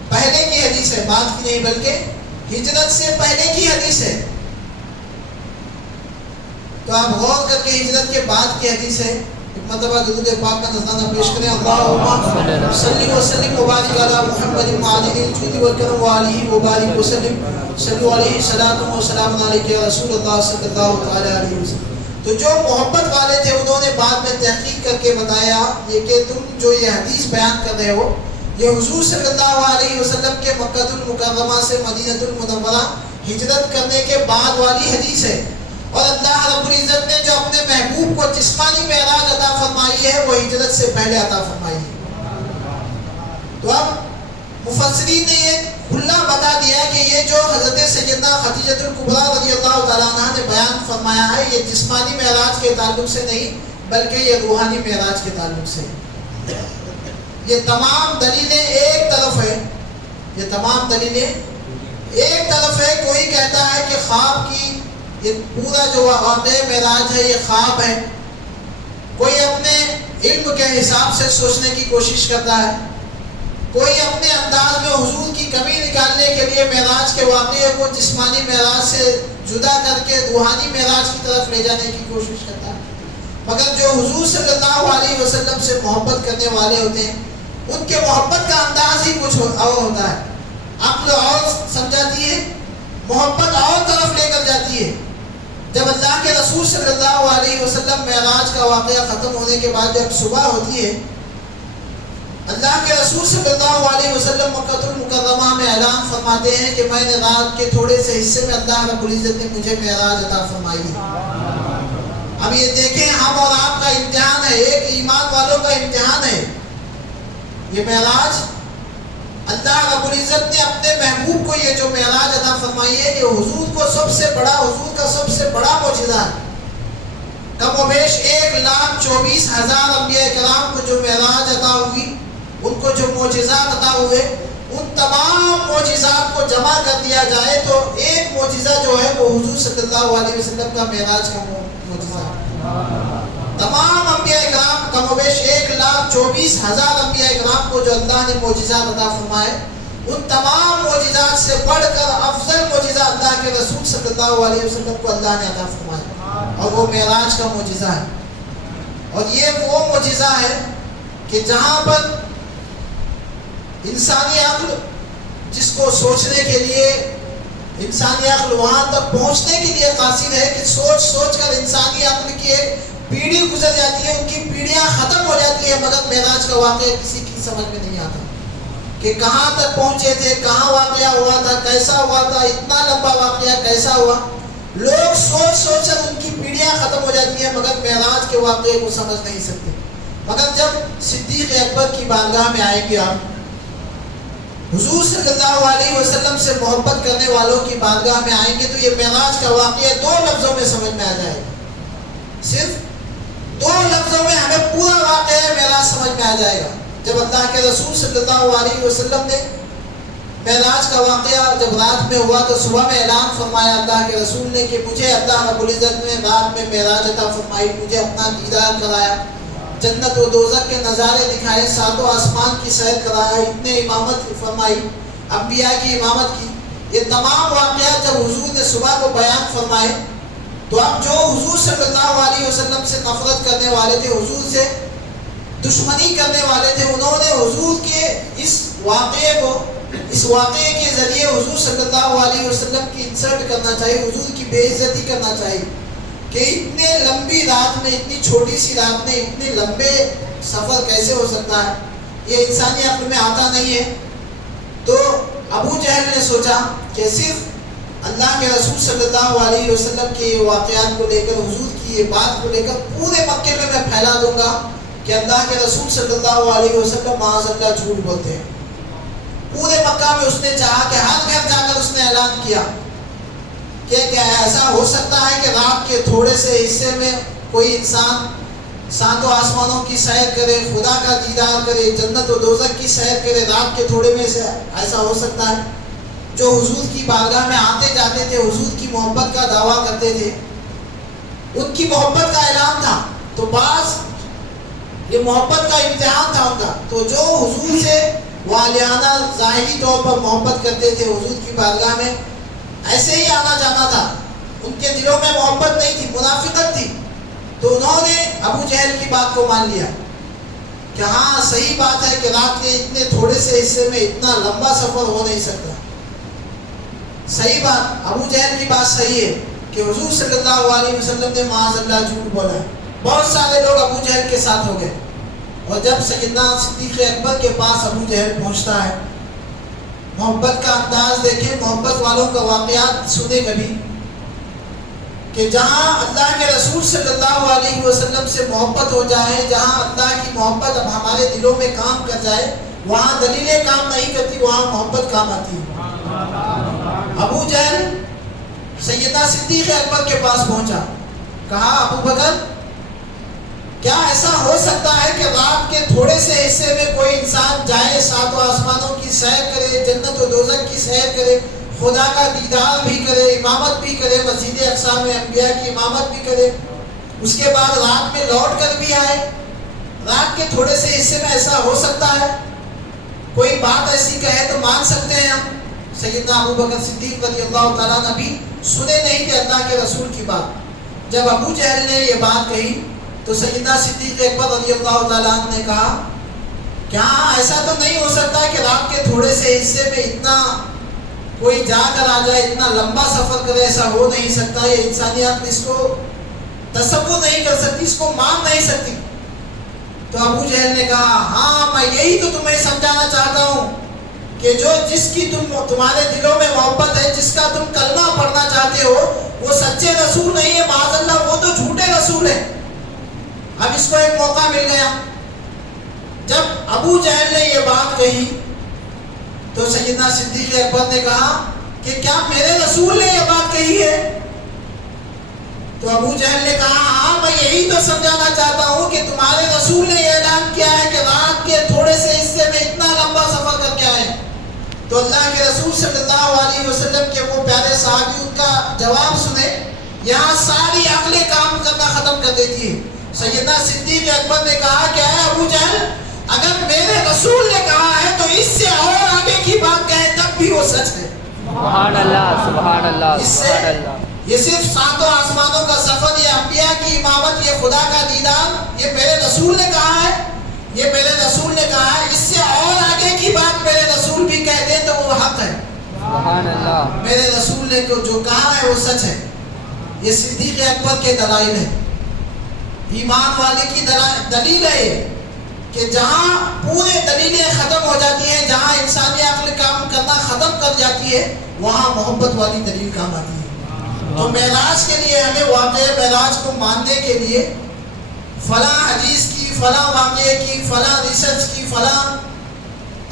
پہلے کی حدیث ہے، بعد کی نہیں بلکہ ہجرت سے پہلے کی حدیث ہے. تو آپ غور کر کے ہجرت کے بعد کی حدیث ہے. ایک مرتبہ درود پاک کا نذرانہ پیش کریں. اللہم صلی وسلم وبارک علی محمد معدن الجود والکرم وآلہ وبارک وسلم صلی علیہ الصلاۃ والسلام علیک یا رسول اللہ صلی اللہ علیہ وسلم. تو جو محبت والے تھے انہوں نے بعد میں تحقیق کر کے بتایا یہ کہ تم جو یہ حدیث بیان کر رہے ہو، یہ حضور صلی اللہ علیہ وسلم کے مکہ المکرمہ سے مدینہ المنورہ ہجرت کرنے کے بعد والی حدیث ہے. اور اللہ رب العزت نے جو اپنے محبوب کو جسمانی معراج عطا فرمائی ہے وہ ہجرت سے سے پہلے عطا فرمائی۔ تو اب مفسرین نے یہ کھلا بتا دیا کہ یہ جو حضرت سیدنا خدیجہ الکبریٰ رضی اللہ تعالیٰ عنہ نے بیان فرمایا ہے، یہ جسمانی معراج کے تعلق سے نہیں بلکہ یہ روحانی معراج کے تعلق سے۔ یہ تمام دلیلیں ایک طرف ہے، یہ تمام دلیلیں ایک طرف ہے۔ کوئی کہتا ہے کہ خواب کی یہ پورا جو واقعہ معراج ہے یہ خواب ہے، کوئی اپنے علم کے حساب سے سوچنے کی کوشش کرتا ہے، کوئی اپنے انداز میں حضور کی کمی نکالنے کے لیے معراج کے واقعے کو جسمانی معراج سے جدا کر کے روحانی معراج کی طرف لے جانے کی کوشش کرتا ہے۔ مگر جو حضور صلی اللہ علیہ وسلم سے محبت کرنے والے ہوتے ہیں ان کے محبت کا انداز ہی کچھ اور ہوتا ہے، عقل اور سمجھاتی ہے، محبت اور طرف لے کر جاتی ہے۔ جب اللہ کے رسول صلی اللہ علیہ وسلم معراج کا واقعہ ختم ہونے کے بعد جب صبح ہوتی ہے، اللہ کے رسول صلی اللہ علیہ وسلم مکہ المکرمہ میں اعلان فرماتے ہیں کہ میں نے رات کے تھوڑے سے حصے میں اللہ رب العزت نے مجھے معراج عطا فرمائی ہے۔ اب یہ دیکھیں ہم اور آپ کا امتحان ہے، ایک ایمان والوں کا امتحان ہے یہ معراج۔ اللہ رب العزت نے اپنے محبوب کو یہ جو معراج عطا فرمائی ہے یہ حضور کو سب سے بڑا، حضور کا سب سے بڑا معجزہ ہے۔ کم و بیش 1,24,000 انبیاء کرام کو جو معراج عطا ہوئی، ان کو جو معجزات عطا ہوئے، ان تمام معجزات کو جمع کر دیا جائے تو ایک معجزہ جو ہے وہ حضور صلی اللہ علیہ وسلم کا معراج کا معجزہ ہے۔ تمام انبیاء کرام کم و بیش 1,24,000 انبیاء کرام کو جو اللہ نے معجزات عطا فرمائے، ان تمام معجزات سے بڑھ کر افضل معجزہ اللہ کے رسول صلی اللہ علیہ وسلم کو اللہ نے عطا فرمایا، اور وہ معراج کا معجزہ ہے۔ اور یہ وہ معجزہ ہے کہ جہاں پر انسانی عقل جس کو سوچنے کے لیے، انسانی عقل وہاں تک پہنچنے کے لیے قاصر ہے کہ سوچ سوچ کر انسانی عقل کی ایک پیڑھی گزر جاتی ہے، ان کی پیڑھیاں ختم ہو جاتی ہے، مگر معراج کا واقعہ کسی کی سمجھ میں نہیں آتا کہ کہاں تک پہنچے تھے، کہاں واقعہ ہوا تھا، کیسا ہوا تھا، اتنا لمبا واقعہ کیسا ہوا۔ لوگ سوچ سوچ کر ان کی پیڑھیاں ختم ہو جاتی ہیں مگر معراج کے واقعے کو سمجھ نہیں سکتے۔ مگر جب صدیق اکبر کی بارگاہ میں آئیں گے آپ، حضور صلی اللہ علیہ وسلم سے محبت کرنے والوں کی بارگاہ میں آئیں گے تو یہ معراج کا واقعہ 2 لفظوں میں سمجھ میں آ جائے گا، صرف 2 لفظوں میں ہمیں پورا واقعہ معراج سمجھ میں آ جائے گا۔ جب اللہ کے رسول صلی اللہ علیہ وسلم نے معراج کا واقعہ جب رات میں ہوا تو صبح میں اعلان فرمایا اللہ کے رسول نے کہ مجھے اللہ رب العزت نے رات میں معراج عطا فرمائی، مجھے اپنا دیدار کرایا، جنت و دوزخ کے نظارے دکھائے، 7 آسمان کی سیر کرایا، اتنے امامت فرمائی، انبیاء کی امامت کی۔ یہ تمام واقعات جب حضور نے صبح کو بیان فرمائے تو اب جو حضور صلی اللہ علیہ وسلم سے نفرت کرنے والے تھے، حضور سے دشمنی کرنے والے تھے، انہوں نے حضور کے اس واقعے کو، اس واقعے کے ذریعے حضور صلی اللہ علیہ وسلم کی انسلٹ کرنا چاہیے، حضور کی بے عزتی کرنا چاہیے کہ اتنے لمبی رات میں، اتنی چھوٹی سی رات میں اتنے لمبے سفر کیسے ہو سکتا ہے، یہ انسانی عقل میں آتا نہیں ہے۔ تو ابو جہل نے سوچا کہ صرف اللہ کے رسول صلی اللہ علیہ وسلم کے واقعات کو لے کر، حضور کی یہ بات کو لے کر پورے مکے میں پھیلا دوں گا کہ اللہ کے رسول صلی اللہ علیہ وسلم معاذ اللہ جھوٹ بولتے ہیں۔ پورے مکہ میں اس نے چاہا کہ ہر گھر جا کر اس نے اعلان کیا کہ کیا ایسا ہو سکتا ہے کہ رات کے تھوڑے سے حصے میں کوئی انسان 7 آسمانوں کی سیر کرے، خدا کا دیدار کرے، جنت و دوزخ کی سیر کرے رات کے تھوڑے میں سے، ایسا ہو سکتا ہے؟ جو حضور کی بارگاہ میں آتے جاتے تھے، حضور کی محبت کا دعویٰ کرتے تھے، ان کی محبت کا اعلان تھا، تو بعض یہ محبت کا امتحان تھا ان کا، تو جو حضور سے والیانہ ظاہری طور پر محبت کرتے تھے، حضور کی بارگاہ میں ایسے ہی آنا جانا تھا، ان کے دلوں میں محبت نہیں تھی، منافقت تھی، تو انہوں نے ابو جہل کی بات کو مان لیا کہ ہاں صحیح بات ہے کہ رات کے اتنے تھوڑے سے حصے میں اتنا لمبا سفر ہو نہیں سکتا۔ صحیح بات، ابو جہل کی بات صحیح ہے کہ حضور صلی اللہ علیہ وسلم نے معاذ اللہ جھوٹ بولا ہے۔ بہت سارے لوگ ابو جہل کے ساتھ ہو گئے، اور جب سیدنا صدیق اکبر کے پاس ابو جہل پہنچتا ہے، محبت کا انداز دیکھیں، محبت والوں کا واقعات سنے کبھی، کہ جہاں اللہ کے رسول صلی اللہ علیہ وسلم سے محبت ہو جائے، جہاں اللہ کی محبت اب ہمارے دلوں میں کام کر جائے، وہاں دلیلیں کام نہیں کرتی، وہاں محبت کام آتی ہے۔ ابو جہل سیدنا صدیق اکبر کے پاس پہنچا، کہا ابو بکر کیا ایسا ہو سکتا ہے کہ رات کے تھوڑے سے حصے میں کوئی انسان جائے، ساتوں آسمانوں کی سیر کرے، جنت و دوزخ کی سیر کرے، خدا کا دیدار بھی کرے، امامت بھی کرے، مسجد اقصی میں انبیاء کی امامت بھی کرے، اس کے بعد رات میں لوٹ کر بھی آئے؟ رات کے تھوڑے سے حصے میں ایسا ہو سکتا ہے؟ کوئی بات ایسی کہے تو مان سکتے ہیں ہم۔ سیدنا ابو بکر صدیق رضی اللہ تعالیٰ نے بھی سنے نہیں تھے اللہ کے رسول کی بات۔ جب ابو جہل نے یہ بات کہی تو سیدنا صدیق اکبر رضی اللہ تعالیٰ عنہ نے کہا کیا ایسا تو نہیں ہو سکتا کہ رات کے تھوڑے سے حصے میں اتنا کوئی جا کر آ جائے، اتنا لمبا سفر کرے؟ ایسا ہو نہیں سکتا، یہ انسانیت اس کو تصور نہیں کر سکتی، اس کو مان نہیں سکتی۔ تو ابو جہل نے کہا ہاں میں یہی تو تمہیں سمجھانا چاہتا ہوں کہ جس کی تمہارے دلوں میں محبت ہے، جس کا تم کلمہ پڑھنا چاہتے ہو، وہ سچے رسول نہیں ہے، معاذ اللہ وہ تو جھوٹے رسول ہیں۔ اب اس کو ایک موقع مل گیا۔ جب ابو جہل نے یہ بات کہی تو سیدنا صدیق اکبر نے کہا کہ کیا میرے رسول نے یہ بات کہی ہے؟ تو ابو جہل نے کہا ہاں میں یہی تو سمجھانا چاہتا ہوں کہ تمہارے رسول نے یہ اعلان کیا ہے کہ رات کے تھوڑے سے حصے میں اتنا لمبا سفر کر کے آئے۔ تو اللہ کے رسول صلی اللہ علیہ وسلم کے وہ پیارے صحابی ان کا جواب سنے، یہاں ساری عقلیں کام کرنا ختم کر دیتی ہے۔ سیدنا صدیق اکبر نے کہا کہ اے ابو جہل اگر میرے رسول نے کہا ہے تو اس سے اور آگے کی بات کہیں تب بھی وہ سچ ہے۔ سبحان اللہ، سبحان اللہ، سبحان اللہ۔ یہ صرف ساتوں آسمانوں کا سفر، یہ انبیاء کی امامت، یہ خدا کا دیدار، یہ میرے رسول نے کہا ہے، یہ میرے رسول نے کہا ہے، اس سے اور آگے کی بات میرے رسول بھی کہہ دیں تو وہ حق ہے۔ سبحان اللہ۔ میرے رسول نے جو کہا ہے وہ سچ ہے۔ یہ صدیق اکبر کے دلائل ہے، ایمان والے کی دلیل ہے کہ جہاں پورے دلیلیں ختم ہو جاتی ہیں، جہاں انسانی عقل کام کرنا ختم کر جاتی ہے، وہاں محبت والی دلیل کام آتی ہے۔ تو معراج کے لیے ہمیں واقعہ معراج کو ماننے کے لیے فلاں حدیث کی، فلاں واقعے کی، فلاں ریسرچ کی، فلاں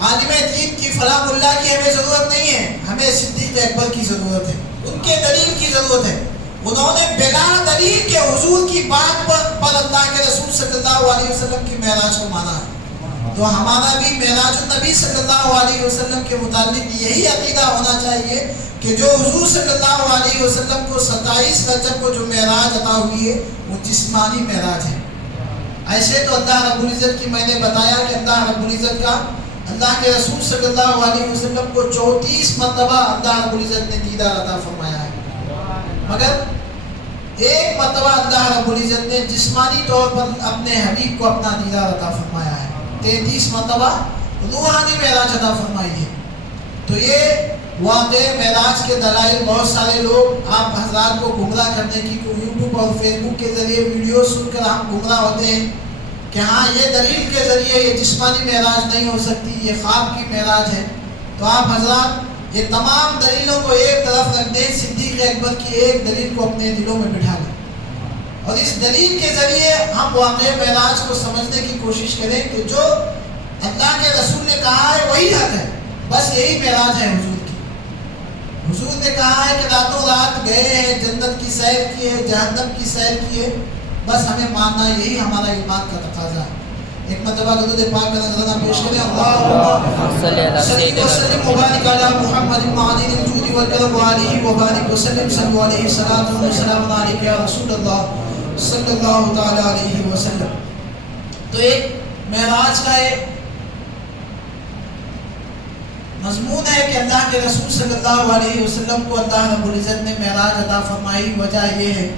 عالم دین کی، فلاں ملا کی ہمیں ضرورت نہیں ہے، ہمیں صدیق اکبر کی ضرورت ہے، ان کے دلیل کی ضرورت ہے۔ انہوں نے بلا دلیل کے حضور کی بات پر اللہ کے رسول صلی اللہ علیہ وسلم کی معراج کو مانا ہے۔ تو ہمارا بھی معراج النبی صلی اللہ علیہ وسلم کے متعلق یہی عقیدہ ہونا چاہیے کہ جو حضور صلی اللہ علیہ وسلم کو 27 رجب کو جو معراج عطا ہوئی ہے وہ جسمانی معراج ہے۔ ایسے تو اللہ رب العزت کی میں نے بتایا کہ اللہ رب العزت کا اللہ کے رسول صلی اللہ علیہ وسلم کو 34 مرتبہ اللہ رب العزت نے دیدار عطا فرمایا ہے، مگر ایک مرتبہ اللہ رب العزت نے جسمانی طور پر اپنے حبیب کو اپنا دیدار عطا فرمایا ہے، 33 مرتبہ روحانی معراج عطا فرمائی ہے۔ تو یہ واقع معراج کے دلائل بہت سارے لوگ آپ حضرات کو گمراہ کرنے کی یوٹیوب اور فیس بک کے ذریعے ویڈیو سن کر ہم گمراہ ہوتے ہیں کہ ہاں یہ دلیل کے ذریعے یہ جسمانی معراج نہیں ہو سکتی، یہ خواب کی معراج ہے۔ تو آپ حضرات یہ تمام دلیلوں کو ایک طرف رکھ دیں، صدیق اکبر کی ایک دلیل کو اپنے دلوں میں بٹھا لیں اور اس دلیل کے ذریعے ہم واقعہ معراج کو سمجھنے کی کوشش کریں کہ جو اللہ کے رسول نے کہا ہے وہی حق ہے، بس یہی معراج ہے حضور کی۔ حضور نے کہا ہے کہ راتوں رات گئے ہیں، جنت کی سیر کی ہے، جہنم کی سیر کی ہے، بس ہمیں ماننا یہی ہمارا ایمان کا تقاضا ہے۔ ایک مرتبہ درود پاک کا نذرانہ پیش کریں، اللہم صلی وسلم وبارک علی محمد معدن الجود والکرم وآلہ وبارک وسلم، صلو علیہ الصلاۃ والسلام علیک یا رسول اللہ صلی اللہ تعالی علیہ وسلم۔ تو ایک معراج کا ایک مضمون ہے کہ اللہ کے رسول صلی اللہ علیہ وسلم کو اللہ رب العزت نے معراج عطا فرمائی، وجہ یہ ہے،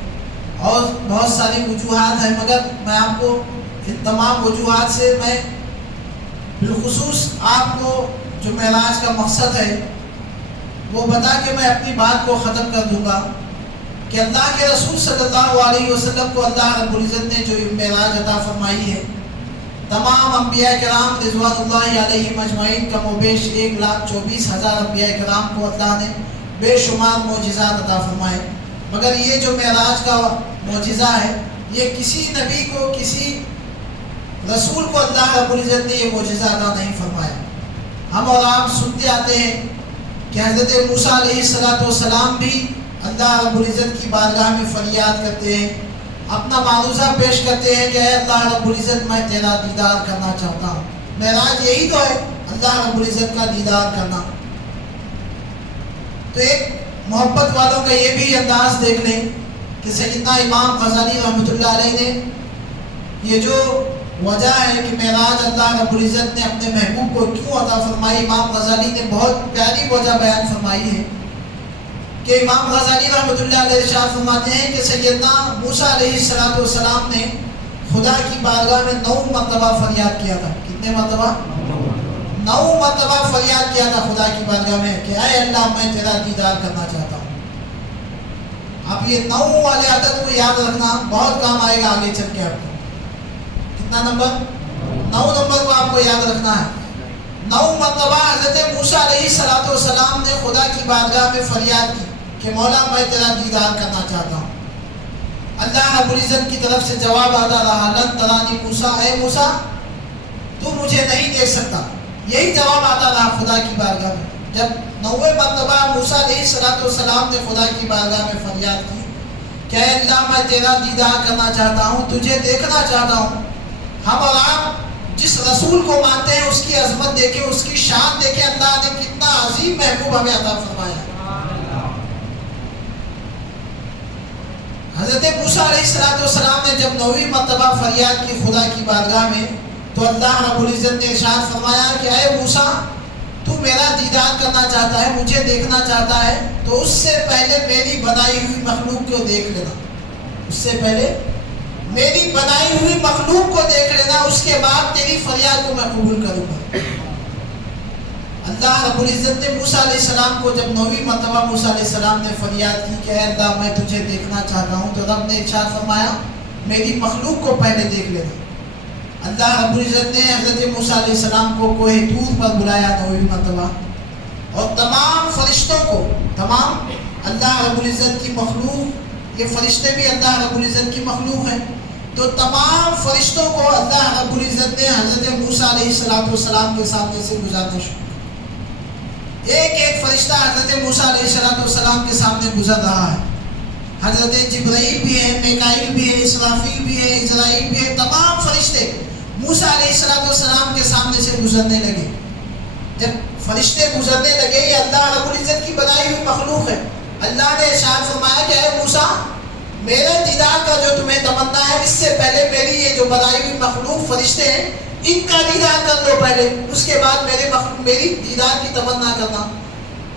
اور بہت ساری وجوہات ہیں، مگر میں آپ کو ان تمام وجوہات سے میں بالخصوص آپ کو جو معراج کا مقصد ہے وہ بتا کے میں اپنی بات کو ختم کر دوں گا کہ اللہ کے رسول صلی اللہ علیہ وسلم کو اللہ رب العزت نے جو معراج عطا فرمائی ہے، تمام انبیاء کرام رضوان اللہ علیہم اجمعین کم و بیش 1,24,000 انبیاء کرام کو اللہ نے بے شمار معجزات عطا فرمائے۔ مگر یہ جو معراج کا معجزہ ہے یہ کسی نبی کو کسی رسول کو اللہ رب العزت نے یہ معجزہ عطا نہیں فرمایا۔ ہم اور آپ سنتے آتے ہیں کہ حضرت موسیٰ علیہ السلام بھی اللہ رب العزت کی بارگاہ میں فریاد کرتے ہیں، اپنا معروضہ پیش کرتے ہیں کہ اے اللہ رب العزت میں تیرا دیدار کرنا چاہتا ہوں۔ معراج یہی تو ہے، اللہ رب العزت کا دیدار کرنا۔ تو ایک محبت والوں کا یہ بھی انداز دیکھ لیں کہ سیدنا امام غزالی رحمۃ اللہ علیہ نے یہ جو وجہ ہے کہ معراج اللہ رب العزت نے اپنے محبوب کو کیوں عطا فرمائی، امام غزالی نے بہت پیاری وجہ بیان فرمائی ہے کہ امام غزالی رحمۃ اللہ علیہ ارشاد فرماتے ہیں کہ سیدنا موسیٰ علیہ السلام نے خدا کی بارگاہ میں 9 مرتبہ فریاد کیا تھا۔ کتنے مرتبہ؟ 9 مرتبہ فریاد کیا تھا خدا کی بارگاہ میں کہ اے اللہ میں تیرا دیدار کرنا چاہتا ہوں۔ آپ یہ 9 والے عدد کو یاد رکھنا، بہت کام آئے گا آگے چل کے آپ کو۔ کتنا نمبر؟ 9 نمبر کو آپ کو یاد رکھنا ہے۔ 9 مرتبہ حضرت موسیٰ علیہ السلام نے خدا کی بارگاہ میں فریاد کی کہ مولا میں تیرا دیدار کرنا چاہتا ہوں۔ اللہ رب العزت کی طرف سے جواب آتا رہا لن ترانی موسیٰ، اے موسیٰ تو مجھے نہیں دیکھ سکتا، یہی جواب آتا رہا خدا کی بارگاہ میں۔ جب 9ویں مرتبہ موسیٰ علیہ السلام نے خدا کی بارگاہ میں فریاد کی کہ اے اللہ میں تیرا دیدار کرنا چاہتا ہوں، تجھے دیکھنا چاہتا ہوں۔ ہم اور آپ جس رسول کو مانتے ہیں اس کی عظمت دیکھیں، اس کی شان دیکھیں، اللہ نے کتنا عظیم محبوب ہمیں عطا فرمایا۔ حضرت موسیٰ علیہ السلام نے جب 9ویں مرتبہ فریاد کی خدا کی بارگاہ میں تو اللہ رب العزت نے ارشاد فرمایا کہ اے موسیٰ تو میرا دیدار کرنا چاہتا ہے، مجھے دیکھنا چاہتا ہے، تو اس سے پہلے میری بنائی ہوئی مخلوق کو دیکھ لینا، اس سے پہلے میری بنائی ہوئی مخلوق کو دیکھ لینا، اس کے بعد تیری فریاد کو میں قبول کروں گا۔ اللہ رب العزت نے موسیٰ علیہ السلام کو جب 9ویں مرتبہ موسیٰ علیہ السلام نے فریاد کی کہ اے اللہ میں تجھے دیکھنا چاہتا ہوں، تو رب نے ارشاد فرمایا میری مخلوق کو پہلے دیکھ لینا۔ اللہ رب العزت نے حضرت موسیٰ علیہ السلام کو کوہ طور پر بلایا 9ویں مرتبہ، اور تمام فرشتوں کو، تمام اللہ رب العزت کی مخلوق، یہ فرشتے بھی اللہ رب العزت کی مخلوق ہیں، تو تمام فرشتوں کو اللہ رب العزت نے حضرت موسیٰ علیہ السلام کے سامنے سے گزارنا شروع کیا۔ ایک ایک فرشتہ حضرت موسیٰ علیہ السلام کے سامنے گزر رہا ہے۔ حضرت جبرائیل بھی ہے، میکائیل بھی ہے، اسرافیل بھی ہے، اسرائیل بھی ہے، تمام فرشتے موسیٰ علیہ السلام کے سامنے سے گزرنے لگے۔ جب فرشتے گزرنے لگے، یہ اللہ رب العزت کی بنائی ہوئی مخلوق ہے، اللہ نے ارشاد فرمایا کہ اے موسیٰ میرے دیدار کا جو تمہیں تمنا ہے، اس سے پہلے میری یہ جو بنائی ہوئی مخلوق فرشتے ہیں ان کا دیدار کر لو پہلے، اس کے بعد میری دیدار کی تمنا کرنا۔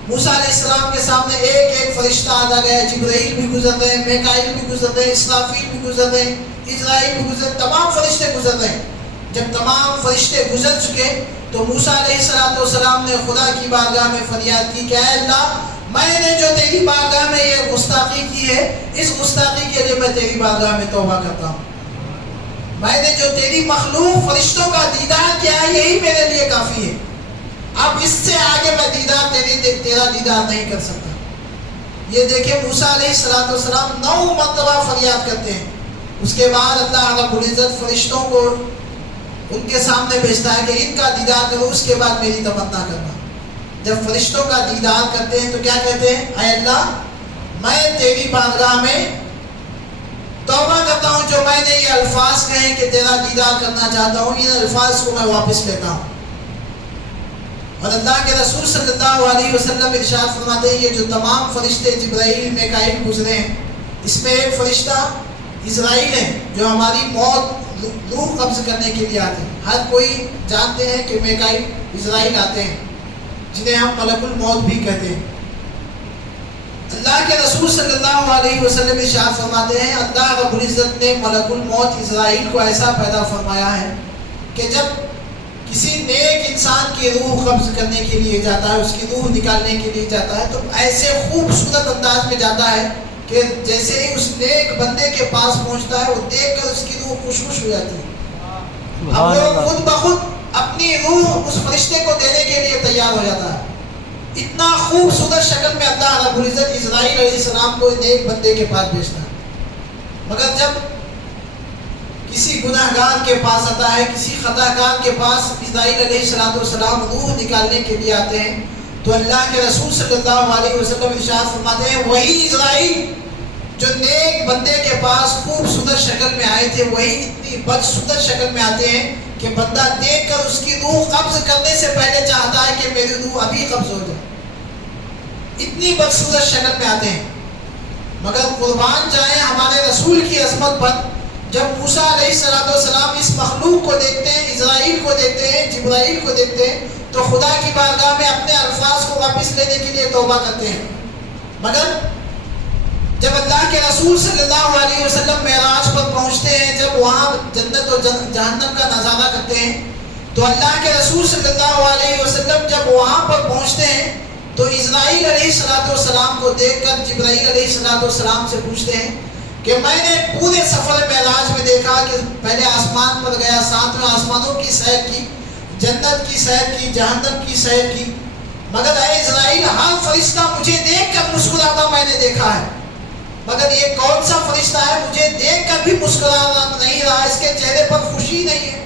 موسیٰ علیہ السلام کے سامنے ایک ایک فرشتہ آتا گیا، جبرائیل بھی گزر رہے ہیں، میکائیل بھی گزر رہے ہیں، اسرافیل بھی گزر رہے ہیں، اسرائیل بھی گزر، تمام فرشتے گزر رہے ہیں۔ جب تمام فرشتے گزر چکے تو موسیٰ علیہ السلام نے خدا کی بارگاہ میں فریاد کی کہ اے اللہ میں نے جو تیری بارگاہ میں یہ گستاخی کی ہے، اس گستاخی کے لیے میں تیری بارگاہ میں توبہ کرتا ہوں۔ میں نے جو تیری مخلوق فرشتوں کا دیدار کیا ہے یہی میرے لیے کافی ہے، اب اس سے آگے میں تیرا دیدار نہیں کر سکتا۔ یہ دیکھیں موسیٰ علیہ السلام 9 مرتبہ فریاد کرتے ہیں، اس کے بعد اللہ رب العزت فرشتوں کو ان کے سامنے بھیجتا ہے کہ ان کا دیدار کرو، اس کے بعد میری تمنا کرنا۔ جب فرشتوں کا دیدار کرتے ہیں تو کیا کہتے ہیں؟ اے اللہ میں تیری بارگاہ میں توبہ کرتا ہوں، جو میں نے یہ الفاظ کہے کہ تیرا دیدار کرنا چاہتا ہوں، ان الفاظ کو میں واپس لیتا ہوں۔ اور اللہ کے رسول صلی اللہ علیہ وسلم ارشاد فرماتے ہیں یہ جو تمام فرشتے جبرائیل میکائیل گزرے ہیں، اس میں ایک فرشتہ اسرائیل ہے جو ہماری موت روح قبض کرنے کے لیے آتے ہیں۔ ہر کوئی جانتے ہیں کہ میکائیل اسرائیل آتے ہیں جنہیں ہم ملک الموت بھی کہتے ہیں۔ اللہ کے رسول صلی اللہ علیہ وسلم ارشاد فرماتے ہیں اللہ رب العزت نے ملک الموت اسرائیل کو ایسا پیدا فرمایا ہے کہ جب کسی نیک انسان کی روح قبض کرنے کے لیے جاتا ہے، اس کی روح نکالنے کے لیے جاتا ہے، تو ایسے خوبصورت انداز میں جاتا ہے کہ جیسے ہی اس نیک بندے کے پاس پہنچتا ہے وہ دیکھ کر اس کی روح خوش ہو جاتی ہے۔ اب وہ خود بخود اپنی روح اس فرشتے کو دینے کے لیے تیار ہو جاتا ہے۔ اتنا خوبصورت شکل میں اللہ رب العزت اسرائیل علیہ السلام کو نیک بندے کے پاس بھیجتا ہے. مگر جب کسی گناہ گار کے پاس آتا ہے، کسی خطا کار کے پاس اسرائیل علیہ السلام روح نکالنے کے لیے آتے ہیں، تو اللہ کے رسول صلی اللہ علیہ وسلم ارشاد فرماتے ہیں وہی اسرائیل جو نیک بندے کے پاس خوبصورت شکل میں آئے تھے، وہی اتنی بدصورت شکل میں آتے ہیں کہ بندہ دیکھ کر اس کی روح قبض کرنے سے پہلے چاہتا ہے کہ میری روح ابھی قبض ہو جائے. اتنی بدصورت شکل میں آتے ہیں. مگر قربان جائیں ہمارے رسول کی عظمت پر. جب موسیٰ علیہ السلام اس مخلوق کو دیکھتے ہیں، اسرائیل کو دیکھتے ہیں، جبرائیل کو دیکھتے ہیں، تو خدا کی بارگاہ میں اپنے الفاظ کو واپس لینے کے لیے توبہ کرتے ہیں. مگر جب اللہ کے رسول صلی اللہ علیہ وسلم معراج پر پہنچتے ہیں، جب وہاں جنت و جہنم کا نظارہ کرتے ہیں، تو اللہ کے رسول صلی اللہ علیہ وسلم جب وہاں پر پہنچتے ہیں تو اسرائیل علیہ السلام کو دیکھ کر جبرائیل علیہ السلام سے پوچھتے ہیں کہ میں نے پورے سفر معراج میں دیکھا کہ پہلے آسمان پر گیا، ساتویں آسمانوں کی سیر کی، جنت کی سیر کی، جہنم کی سیر کی، مگر اے اسرائیل ہر فرشتہ مجھے دیکھ کر مسکراتا میں نے دیکھا ہے، مگر یہ کون سا فرشتہ ہے مجھے دیکھ کر بھی مسکرانا نہیں رہا، اس کے چہرے پر خوشی نہیں ہے.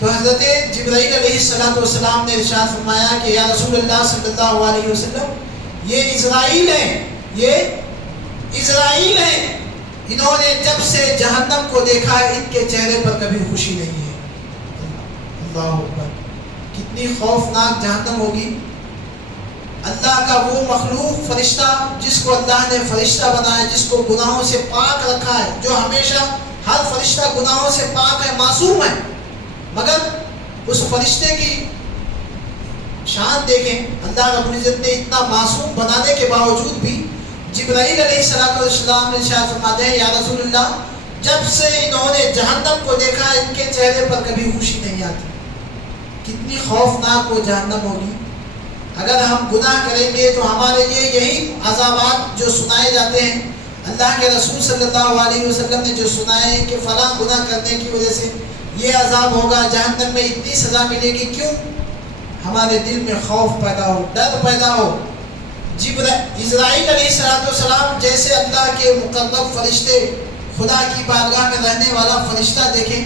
تو حضرت جبرائیل علیہ السلام نے ارشاد فرمایا کہ یا رسول اللہ صلی اللہ علیہ وسلم یہ اسرائیل ہیں، انہوں نے جب سے جہنم کو دیکھا ہے ان کے چہرے پر کبھی خوشی نہیں ہے. اللہ اکبر، کتنی خوفناک جہنم ہوگی. اللہ کا وہ مخلوق فرشتہ جس کو اللہ نے فرشتہ بنایا، جس کو گناہوں سے پاک رکھا ہے، جو ہمیشہ ہر فرشتہ گناہوں سے پاک ہے، معصوم ہے، مگر اس فرشتے کی شان دیکھیں. اللہ رب العزت نے اتنا معصوم بنانے کے باوجود بھی جبرائیل علیہ السلام نے ارشاد فرماتے ہیں یا رسول اللہ جب سے انہوں نے جہنم کو دیکھا ان کے چہرے پر کبھی خوشی نہیں آتی. کتنی خوفناک وہ جہنم ہوگی. اگر ہم گناہ کریں گے تو ہمارے لیے یہی عذابات جو سنائے جاتے ہیں، اللہ کے رسول صلی اللہ علیہ وسلم نے جو سنائے ہیں کہ فلاں گناہ کرنے کی وجہ سے یہ عذاب ہوگا، جہنم میں اتنی سزا ملے گی، کیوں؟ ہمارے دل میں خوف پیدا ہو، ڈر پیدا ہو. اسرائیل علیہ السلام جیسے اللہ کے مقرب فرشتے، خدا کی بارگاہ میں رہنے والا فرشتہ دیکھیں،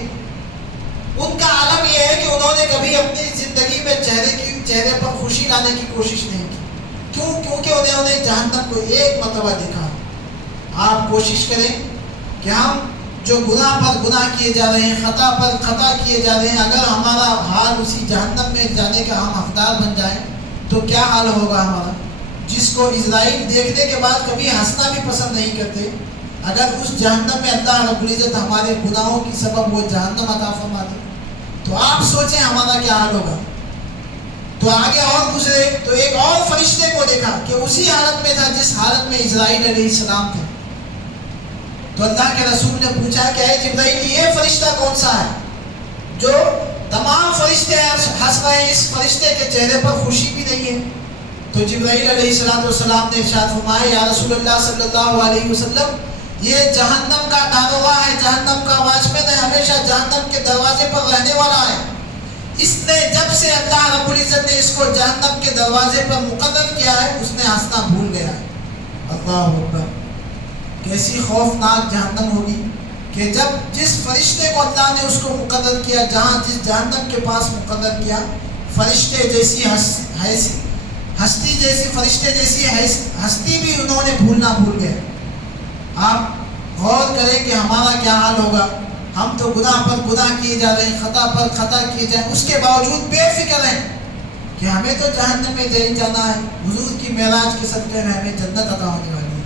ان کا عالم یہ ہے کہ انہوں نے کبھی اپنی زندگی میں چہرے پر خوشی لانے کی کوشش نہیں کی. کیوں؟ کیونکہ انہوں نے جہنم کو ایک مرتبہ دیکھا. آپ کوشش کریں کہ ہم جو گناہ پر گناہ کیے جا رہے ہیں، خطا پر خطا کیے جا رہے ہیں، اگر ہمارا حال اسی جہنم میں جانے کا ہم حقدار بن جائیں تو کیا حال ہوگا ہمارا. جس کو اسرائیل دیکھنے کے بعد کبھی ہنسنا بھی پسند نہیں کرتے، اگر اس جہنم میں اللہ رب العزت ہمارے گناہوں کی سبب وہ جہنم عطا فرما دے تو آپ سوچیں ہمارا کیا حال ہوگا. تو آگے اور گزرے تو ایک اور فرشتے کو دیکھا کہ اسی حالت میں تھا جس حالت میں اسرائیل علیہ السلام تھے. تو اللہ کے رسول نے پوچھا کہ اے جبرائیل یہ فرشتہ کون سا ہے جو تمام فرشتے ہنس رہے ہیں، اس فرشتے کے چہرے پر خوشی بھی نہیں ہے. تو جبرائیل علیہ السلام نے ارشاد فرمایا یا رسول اللہ صلی اللہ علیہ وسلم یہ جہنم کا داروغہ ہے، جہنم کا واچمین ہے، ہمیشہ جہنم کے دروازے پر رہنے والا ہے. اس نے جب سے اللہ رب العزت نے اس کو جہنم کے دروازے پر مقرر کیا ہے اس نے ہنسنا بھول گیا ہے. اللہ اکبر، کیسی خوفناک جہنم ہوگی کہ جب جس فرشتے کو اللہ نے اس کو مقرر کیا، جہاں جس جہنم کے پاس مقرر کیا، فرشتے جیسی ہستی جیسی فرشتے جیسی ہستی بھی انہوں نے بھولنا بھول گئے. آپ غور کریں کہ ہمارا کیا حال ہوگا. ہم تو گناہ پر گناہ کیے جا رہے ہیں، خطا پر خطا کیے جائیں، اس کے باوجود بے فکر ہیں کہ ہمیں تو جہنم میں جانا ہے، حضور کی معراج کے صدقے میں ہمیں جنت عطا ہونے والی ہے.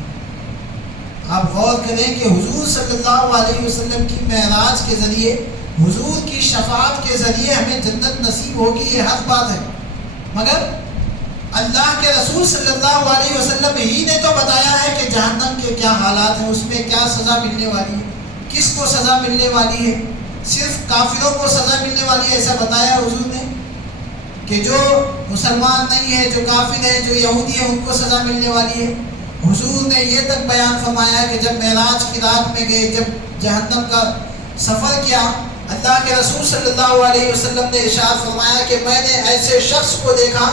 آپ غور کریں کہ حضور صلی اللہ علیہ وسلم کی معراج کے ذریعے، حضور کی شفاعت کے ذریعے ہمیں جنت نصیب ہوگی، یہ حق بات ہے. مگر اللہ کے رسول صلی اللہ علیہ وسلم ہی نے تو بتایا ہے کہ جہنم کے کیا حالات ہیں، اس میں کیا سزا ملنے والی ہے، کس کو سزا ملنے والی ہے. صرف کافروں کو سزا ملنے والی ہے ایسا بتایا حضور نے کہ جو مسلمان نہیں ہے، جو کافر ہے، جو یہودی ہے، ان کو سزا ملنے والی ہے. حضور نے یہ تک بیان فرمایا کہ جب معراج کی رات میں گئے، جب جہنم کا سفر کیا، اللہ کے رسول صلی اللہ علیہ وسلم نے ارشاد فرمایا کہ میں نے ایسے شخص کو دیکھا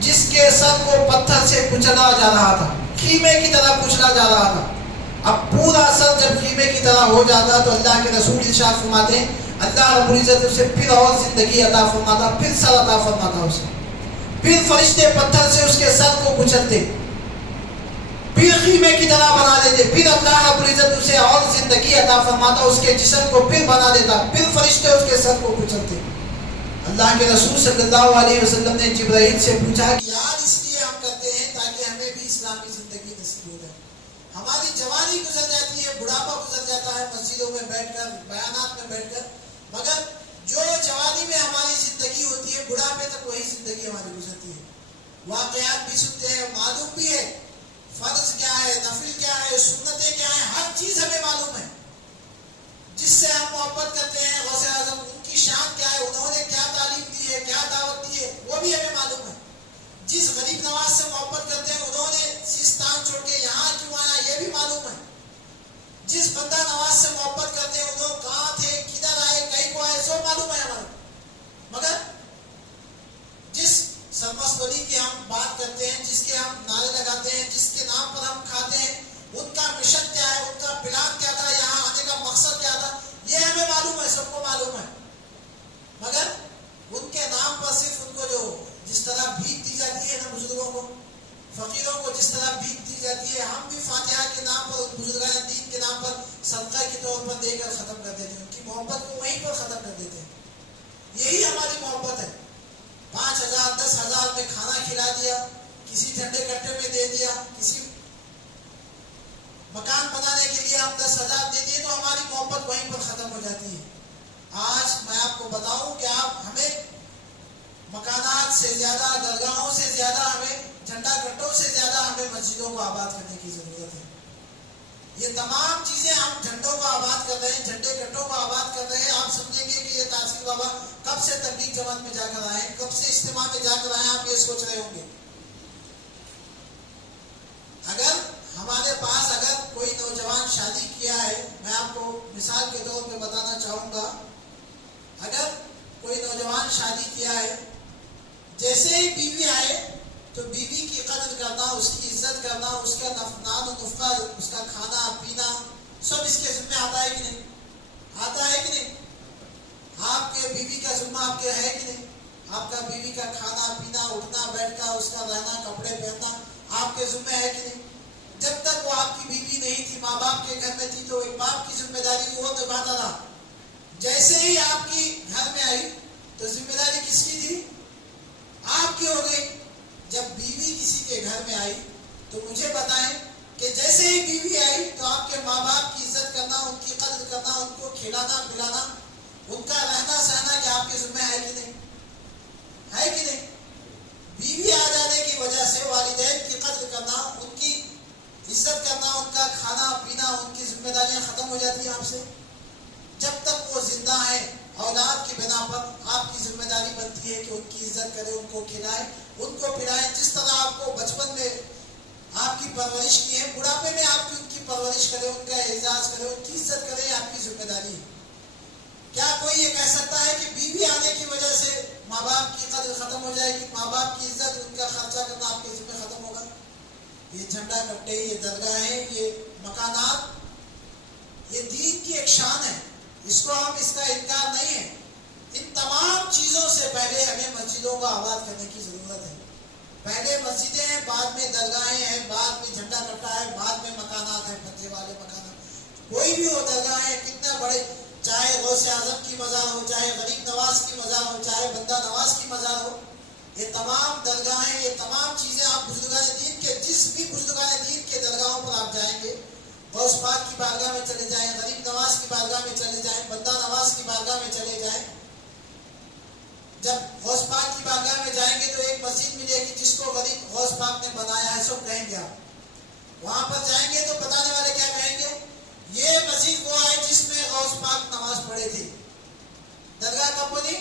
جس کے سر کو پتھر سے کچلا جا رہا تھا، خیمے کی طرح کچلا جا رہا تھا. اب پورا سر جب خیمے کی طرح ہو جاتا تو اللہ کے رسول ارشاد فرماتے ہیں اللہ رب العزت اسے پھر اور زندگی عطا فرماتا، پھر سر عطا فرماتا اسے. پھر فرشتے پتھر سے اس کے سر کو کچلتے، پھر خیمے کی طرح بنا دیتے، پھر اللہ رب العزت اسے اور زندگی عطا فرماتا، اس کے جسم کو پھر بنا دیتا، پھر فرشتے اس کے سر کو کچلتے. اللہ کے رسول صلی اللہ علیہ وسلم نے جبرائیل سے پوچھا کہ یار اس لیے ہم کرتے ہیں تاکہ ہمیں بھی اسلامی زندگی نصیب ہو جائے. ہماری جوانی گزر جاتی ہے، بڑھاپا گزر جاتا ہے مسجدوں میں بیٹھ کر، بیانات میں بیٹھ کر، مگر جو جوانی میں ہماری زندگی ہوتی ہے بڑھاپے تک وہی زندگی ہماری گزرتی ہے. واقعات بھی سنتے ہیں، معلوم بھی ہے فرض کیا ہے، نفل کیا ہے، سنتیں کیا ہیں، ہر چیز ہمیں معلوم ہے. جس سے ہم محبت کرتے ہیں غوث اعظم، ان کی شان کیا ہے، انہوں نے کیا تعلیم دی ہے، کیا دعوت دی ہے، وہ بھی ہمیں معلوم ہے. جس غریب نواز سے محبت کرتے ہیں انہوں نے سیستان چھوڑ کے یہاں کیوں آیا یہ بھی معلوم ہے. جس بندہ نواز سے محبت کرتے ہیں انہوں کہاں تھے، کدھر آئے، کہیں کو آئے، سب معلوم ہے ہمارے. مگر جس سرمست ولی کی ہم بات کرتے ہیں، جس کے ہم نعرے لگاتے ہیں، جس کے نام پر ہم کھاتے ہیں، ان کا مشن کیا ہے، ان کا پلان کیا تھا، یہاں آنے کا مقصد کیا تھا، یہ ہمیں معلوم ہے، سب کو معلوم ہے. مگر ان کے نام پر صرف ان کو جو جس طرح بھیک دی جاتی ہے نا بزرگوں کو، فقیروں کو جس طرح بھیک دی جاتی ہے، ہم بھی فاتحہ کے نام پر، بزرگان دین کے نام پر صدقہ کے طور پر دے کر ختم کر دیتے ہیں. ان کی محبت کو وہیں پر ختم کر دیتے ہیں. یہی ہماری محبت ہے. 5,000 10,000 میں کھانا کھلا دیا، کسی ٹھنڈے کٹے میں دے دیا، کسی مکان بنانے کے لیے ہم 10,000 دے دیے تو ہماری محبت وہیں پر ختم ہو جاتی ہے. آج میں آپ کو بتاؤں کہ آپ ہمیں مکانات سے زیادہ، درگاہوں سے زیادہ، ہمیں جھنڈا کٹوں سے زیادہ ہمیں مسجدوں کو آباد کرنے کی ضرورت ہے. یہ تمام چیزیں ہم جھنڈوں کو آباد کر رہے ہیں، جھنڈے کٹوں کو آباد کر رہے ہیں. آپ سمجھیں گے کہ یہ تاثیر بابا کب سے تبلیغ جماعت میں جا کر آئے ہیں، کب سے اجتماع میں جا کر آئے ہیں، آپ یہ سوچ رہے ہوں گے. اگر ہمارے پاس اگر کوئی نوجوان شادی کیا ہے، میں آپ کو مثال کے طور پہ بتانا چاہوں گا، اگر کوئی نوجوان شادی کیا ہے، جیسے ہی بیوی آئے تو بیوی کی قدر کرنا، اس کی عزت کرنا، اس کا نان و نفقہ، اس کا کھانا پینا سب اس کے ذمہ آتا ہے کہ نہیں؟ آتا ہے کہ نہیں؟ آپ کے بیوی کا ذمہ آپ کے ہے کہ نہیں؟ آپ کا بیوی کا کھانا پینا، اٹھنا بیٹھنا، اس کا رہنا، کپڑے پہننا آپ کے ذمہ ہے کہ نہیں؟ جب تک وہ آپ کی بیوی نہیں تھی، ماں باپ کے گھر میں تھی، تو ایک باپ کی ذمہ داری وہ نبھاتا تھا. جیسے ہی آپ کی گھر میں آئی تو ذمہ داری کس کی تھی؟ آپ کی ہو گئی. جب بیوی کسی کے گھر میں آئی تو مجھے بتائیں کہ جیسے ہی بیوی آئی تو آپ کے ماں باپ کی عزت کرنا، ان کی قدر کرنا، ان کو کھلانا پلانا، ان کا رہنا سہنا کیا آپ کے ذمہ ہے کہ نہیں؟ ہے کہ نہیں؟ بیوی آ جانے کی وجہ سے والدین کی قدر کرنا، ان کی عزت کرنا، ان کا کھانا پینا، ان کی ذمہ داریاں ختم ہو جاتی ہیں آپ سے. جب تک وہ زندہ ہیں اولاد کی بنا پر آپ کی ذمہ داری بنتی ہے کہ ان کی عزت کرے، ان کو کھلائے، ان کو پلائے. جس طرح آپ کو بچپن میں آپ کی پرورش کی ہے، بڑھاپے میں آپ کی ان کی پرورش کرے، ان کا اعزاز کرے، ان کی عزت کرے، آپ کی ذمہ داری ہے. کیا کوئی یہ کہہ سکتا ہے کہ بیوی آنے کی وجہ سے ماں باپ کی قدر ختم ہو جائے گی، ماں باپ کی عزت، ان کا خرچہ کرنا آپ کے ذمہ ختم ہوگا؟ یہ جھنڈا کٹے، یہ درگاہیں، یہ مکانات، یہ دین کی ایک شان ہے، اس کو ہم اس کا انکار نہیں ہے. ان تمام چیزوں سے پہلے ہمیں مسجدوں کو آباد کرنے کی ضرورت ہے. پہلے مسجدیں ہیں، بعد میں درگاہیں ہیں، بعد میں جھنڈا کٹا ہے، بعد میں مکانات ہیں، پتے والے مکانات. کوئی بھی ہو درگاہیں کتنا بڑے، چاہے غوث اعظم کی مزار ہو، چاہے غریب نواز کی مزار ہو، چاہے بندہ نواز کی مزار ہو، یہ تمام درگاہیں، یہ تمام چیزیں آپ بزرگان دین کے، جس بھی بزرگان دین کے درگاہوں پر آپ جائیں گے، غوث پاک کی بارگاہ میں چلے جائیں، غریب نواز کی بارگاہ میں چلے جائیں، بندہ نواز کی بارگاہ میں چلے جائیں. جب غوث پاک کی بارگاہ میں جائیں گے تو ایک مسجد ملے گی جس کو غریب غوث پاک نے بنایا ہے، سب کہیں گے. آپ وہاں پر جائیں گے تو بتانے والے کیا کہیں گے؟ یہ مسجد وہ ہے جس میں غوث پاک نماز پڑھے تھے. درگاہ کب بنی؟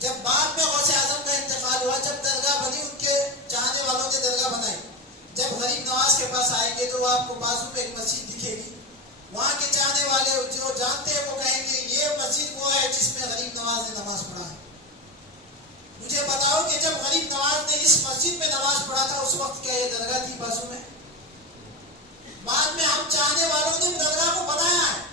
جب بعد میں غوث اعظم کا انتقال ہوا، جب درگاہ بنی، ان کے چاہنے والوں نے درگاہ بنائی. جب غریب نواز کے پاس آئیں گے تو آپ کو بازو میں ایک مسجد دکھے گی، وہاں کے چاہنے والے جو جانتے ہیں وہ کہیں گے یہ مسجد وہ ہے جس میں غریب نواز نے نماز پڑھا ہے. مجھے بتاؤ کہ جب غریب نواز نے اس مسجد میں وقت کیا یہ درگاہ تھی بازو میں؟ بعد میں ہم چاہنے والوں نے درگاہ کو بنایا ہے،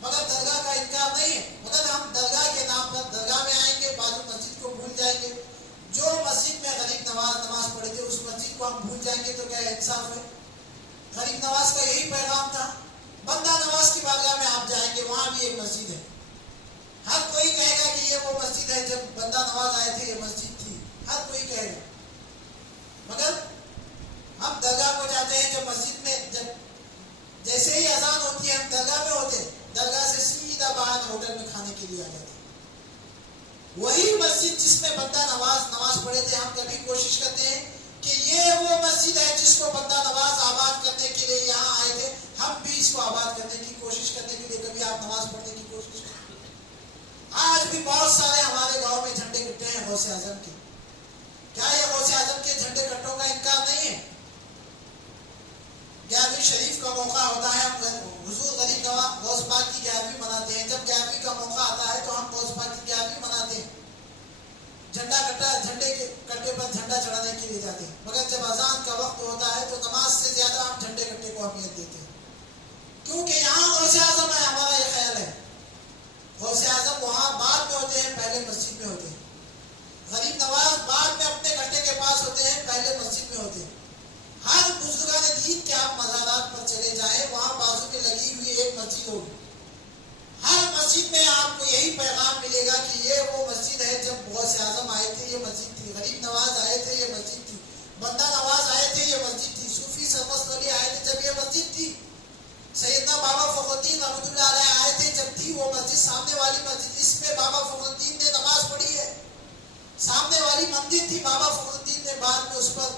مگر درگاہ کا انکار نہیں ہے، مگر ہم درگاہ کے نام پر درگاہ میں آئیں گے، بازو مسجد کو بھول جائیں گے۔ جو مسجد میں غریب نماز پڑھے تھے اس مسجد کو ہم بھول جائیں گے تو کیا انصاف ہے؟ غریب نواز کا یہی پیغام تھا۔ بندہ نواز کی بارگاہ میں آپ جائیں گے، وہاں بھی ایک مسجد ہے، ہر کوئی کہے گا کہ یہ وہ مسجد ہے، جب بندہ نواز آئے تھے یہ مسجد تھی، ہر کوئی کہے گا۔ مگر ہم درگاہ کو جاتے ہیں، جب مسجد میں جب جیسے ہی اذان ہوتی ہے ہم درگاہ میں ہوتے ہیں، درگاہ سے سیدھا باہر ہوٹل میں کھانے کے لیے آ جاتے ہیں۔ وہی مسجد جس میں بندہ نواز پڑھے تھے، ہم کبھی کوشش کرتے ہیں کہ یہ وہ مسجد ہے جس کو بندہ نواز آباد کرنے کے لیے یہاں آئے تھے، ہم بھی اس کو آباد کرنے کی کوشش کرنے کے لیے کبھی آپ نماز پڑھنے کی کوشش کریں۔ آج بھی بہت سارے ہمارے گاؤں میں جھنڈے کٹے ہیں غوث اعظم کے، کیا یہ غوث اعظم کے جھنڈے کٹوں کا انکار نہیں ہے؟ 11ویں شریف کا موقع ہوتا ہے، ہم حضور غریب نواز غوث پاک کی 11ویں مناتے ہیں، جب 11ویں کا موقع آتا ہے تو ہم غوث پاک کی 11ویں مناتے ہیں، جھنڈے کے کٹے پر جھنڈا چڑھانے کے لیے جاتے ہیں، مگر جب اذان کا وقت ہوتا ہے تو نماز سے زیادہ ہم جھنڈے کٹے کو اہمیت دیتے ہیں، کیونکہ یہاں غوث اعظم ہے، ہمارا یہ خیال ہے۔ غوث اعظم وہاں بعد میں ہوتے ہیں، پہلے مسجد میں ہوتے ہیں۔ غریب نواز بعد میں اپنے گھٹے کے پاس ہوتے ہیں، پہلے مسجد میں ہوتے ہیں۔ ہر بزرگان دین کے آپ مزارات پر چلے جائیں، وہاں بازو میں لگی ہوئی ایک مسجد ہوگی، ہر مسجد میں آپ کو یہی پیغام ملے گا کہ یہ وہ مسجد ہے جب غوث اعظم آئے تھے یہ مسجد تھی، غریب نواز آئے تھے یہ مسجد تھی، بندہ نواز آئے تھے یہ مسجد تھی، صوفی سرمست ولی آئے تھے جب یہ مسجد تھی، سیدنا بابا فخر الدین رحمۃ اللہ علیہ آئے تھے جب تھی وہ مسجد، سامنے والی مسجد اس میں بابا فخر الدین نے نماز پڑھی ہے، سامنے والی مندر تھی، بابا فخر الدین نے بعد میں اس پر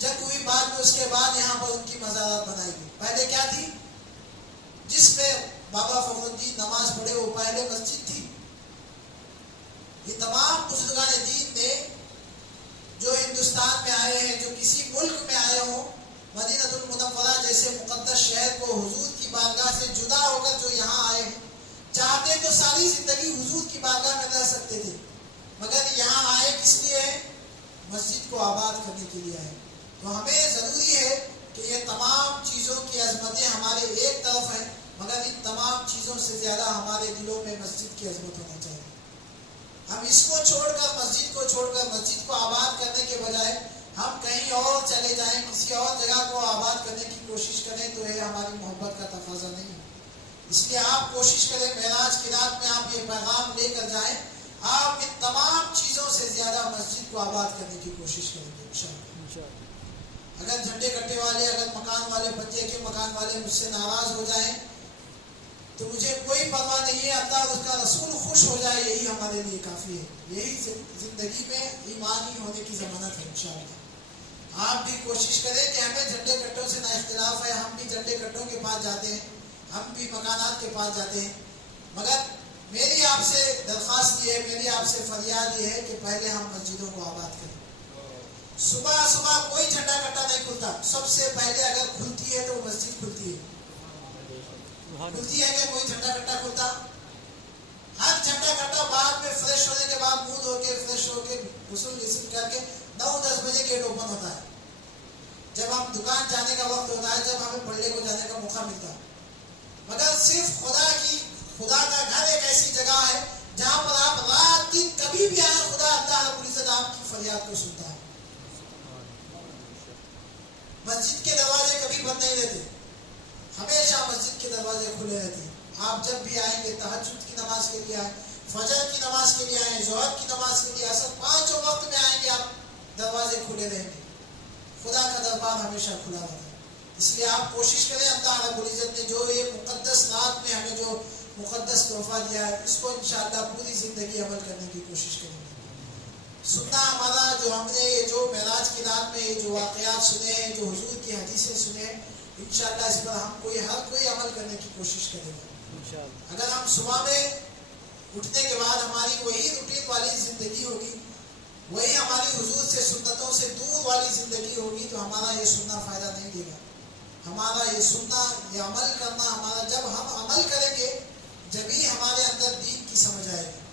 جنگ ہوئی، بعد میں اس کے بعد یہاں پر ان کی مزارات بنائی گئی۔ پہلے کیا تھی؟ جس میں بابا فخر الدین نماز پڑھے وہ پہلے مسجد تھی۔ یہ تمام بزرگان دین نے جو ہندوستان میں آئے ہیں، جو کسی ملک میں آئے ہوں، مدینہ المنورہ جیسے مقدس شہر کو حضور کی بارگاہ سے جدا ہو کر جو یہاں آئے ہیں، چاہتے تو ساری زندگی حضور کی بارگاہ میں رہ سکتے تھے، مگر یہاں آئے کس لیے؟ مسجد کو آباد کرنے کے لیے آئے۔ تو ہمیں ضروری ہے کہ یہ تمام چیزوں کی عظمتیں ہمارے ایک طرف ہیں، مگر ان تمام چیزوں سے زیادہ ہمارے دلوں میں مسجد کی عظمت ہونا چاہیے۔ ہم اس کو چھوڑ کر مسجد کو آباد کرنے کے بجائے ہم کہیں اور چلے جائیں، کسی اور جگہ کو آباد کرنے کی کوشش کریں تو یہ ہماری محبت کا تقاضا نہیں ہے۔ اس لیے آپ کوشش کریں معراج کی رات میں آپ یہ پیغام لے کر جائیں، آپ ان تمام چیزوں سے زیادہ مسجد کو آباد کرنے کی کوشش کریں گے انشاءاللہ۔ اگر جھنڈے کٹے والے، اگر مکان والے، بچے کے مکان والے مجھ سے ناراض ہو جائیں تو مجھے کوئی پرواہ نہیں ہے، اللہ اور اس کا رسول خوش ہو جائے، یہی ہمارے لیے کافی ہے۔ یہی زندگی میں ایمانی ہونے کی ضمانت ہے انشاءاللہ۔ آپ بھی کوشش کریں کہ ہمیں جھنڈے کٹوں سے نہ اختلاف ہے، ہم بھی جھنڈے کٹوں کے پاس جاتے ہیں، ہم بھی مکانات کے پاس جاتے ہیں، مگر میری آپ سے درخواست یہ ہے، میری آپ سے فریاد یہ ہے کہ پہلے ہم مسجدوں کو آباد کریں۔ صبح کوئی جھنڈا کٹا نہیں کھلتا، سب سے پہلے اگر کھلتی ہے تو مسجد کھلتی ہے کہ کوئی جھنڈا کٹا کھلتا؟ ہر جھنڈا کٹا بعد میں فریش ہونے کے بعد منہ دھو کے فریش ہو کے غسل کر کے 9-10 بجے گیٹ اوپن ہوتا ہے، جب ہم دکان جانے کا وقت ہوتا ہے، جب ہمیں پڑھنے کو جانے کا موقع ملتا ہے، مگر صرف خدا کا گھر ایک ایسی جگہ ہے جہاں پر آپ رات دن کبھی بھی آئے، خدا اللہ رب العزت آپ کی فریاد کو سنتا ہے۔ مسجد کے دروازے کبھی بند نہیں رہتے، ہمیشہ مسجد کے دروازے کھلے رہتے ہیں۔ آپ جب بھی آئیں گے، تہجد کی نماز کے لیے آئیں، فجر کی نماز کے لیے آئیں، ظہر کی نماز کے لیے، عصر، پانچوں وقت میں آئیں گے، آپ دروازے کھلے رہیں گے، خدا کا دربار ہمیشہ کھلا رہتا ہے۔ اس لیے آپ کوشش کریں، اللہ رب العزت نے جو یہ مقدس رات میں ہمیں جو مقدس تحفہ دیا ہے، اس کو انشاءاللہ پوری زندگی عمل کرنے کی کوشش کریں گے۔ سننا ہمارا جو ہم نے جو معراج کی رات میں جو واقعات سنے ہیں، جو حضور کی حدیثیں سنے ہیں، انشاءاللہ اس پر ہم ہر کوئی عمل کرنے کی کوشش کرے گا۔ اگر ہم صبح میں اٹھنے کے بعد ہماری وہی روٹین والی زندگی ہوگی، وہی ہماری حضور سے سنتوں سے دور والی زندگی ہوگی، تو ہمارا یہ سننا فائدہ نہیں دے گا۔ ہمارا یہ سننا، یہ عمل کرنا، ہمارا جب ہم عمل کریں گے جبھی ہمارے اندر دین کی سمجھ آئے گی،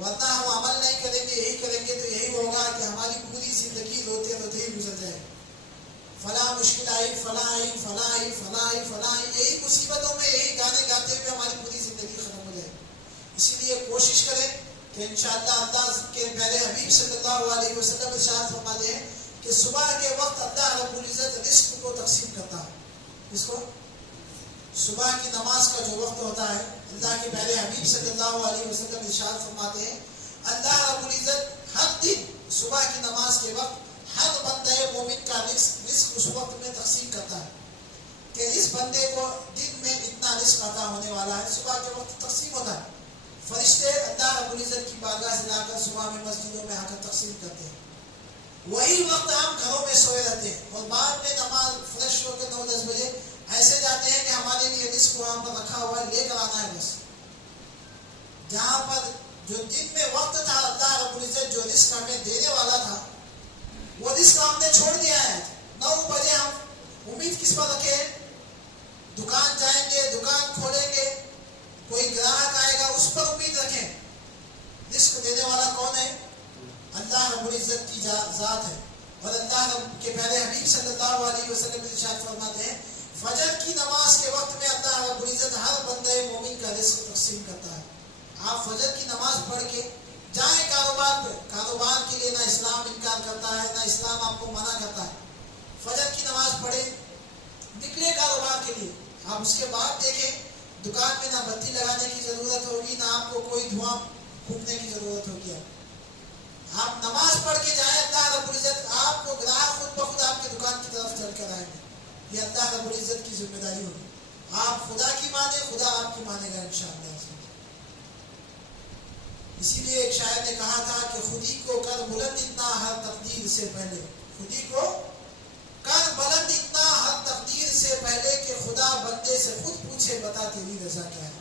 ورنہ ہم عمل نہیں کریں گے، یہی کریں گے تو یہی ہوگا کہ ہماری پوری زندگی زندگی روتے روتے ہی گزر جائے. فلاں مشکل آئی، فلاں آئی، فلاں آئی، فلاں آئی، فلاں آئی، یہی مصیبتوں میں یہی گانے گاتے ہوئے ہماری پوری زندگی ختم ہو جائے. اسی لیے کوشش کریں کہ انشاءاللہ اللہ کے پیارے حبیب صلی اللہ علیہ وسلم ارشاد فرماتے ہیں کہ صبح کے وقت اللہ رب العزت رزق کو تقسیم کرتا ہے. اس کو صبح کی نماز کا جو وقت ہوتا ہے، اللہ کے پیارے حبیب صلی اللہ علیہ وسلم ارشاد فرماتے ہیں اللہ رب العزت ہر دن صبح کی نماز کے وقت ہر بندے مومن کا رزق اس وقت میں تقسیم کرتا ہے کہ اس بندے کو دن میں اتنا رزق عطا ہونے والا ہے. صبح کے وقت تقسیم ہوتا ہے. فرشتے اللہ رب العزت کی بارگاہ سے لا کر صبح میں مسجدوں میں آ کر تقسیم کرتے ہیں. وہی وقت ہم گھروں میں سوئے رہتے ہیں اور بعد میں نماز فریش ہو کے 9-10 بجے ایسے جاتے ہیں کہ ہمارے لیے رزق وہاں پر رکھا ہوا ہے، لے کر آنا ہے بس. جہاں پر جو دن میں وقت تھا اللہ رب العزت جو رزق ہمیں دینے والا تھا وہ رزق ہم نے چھوڑ دیا ہے. 9 بجے ہم امید کس پر رکھیں؟ دکان جائیں گے، دکان کھولیں گے، کوئی گراہک آئے گا، اس پر امید رکھیں. رزق دینے والا کون ہے؟ اللہ رب العزت کی ذات ہے. اور اللہ رب کے پیارے حبیب صلی اللہ علیہ وسلم ارشاد فرماتے ہیں فجر کی نماز کے وقت میں اللہ رب العزت ہر بندے مومن کا رزق تقسیم کرتا ہے. آپ فجر کی نماز پڑھ کے جائیں کاروبار پہ. کاروبار کے لیے نہ اسلام انکار کرتا ہے، نہ اسلام آپ کو منع کرتا ہے. فجر کی نماز پڑھیں، نکلے کاروبار کے لیے. آپ اس کے بعد دیکھیں دکان میں نہ بتی لگانے کی ضرورت ہوگی، نہ آپ کو کوئی دھواں پھونکنے کی ضرورت ہوگی. آپ نماز پڑھ کے جائیں، اللہ رب العزت آپ کو گراہک خود بخود آپ کی دکان کی طرف چل کر آئیں گے. یہ اللہ رب العزت کی ذمہ داری ہوگی. آپ خدا کی مانے، خدا آپ کی مانے گا انشاءاللہ. اسی لیے ایک شاعر نے کہا تھا کہ خودی کو کر بلند اتنا ہر تقدیر سے پہلے، خودی کو کر بلند اتنا ہر تقدیر سے پہلے کہ خدا بندے سے خود پوچھے بتا تیری رضا کیا ہے.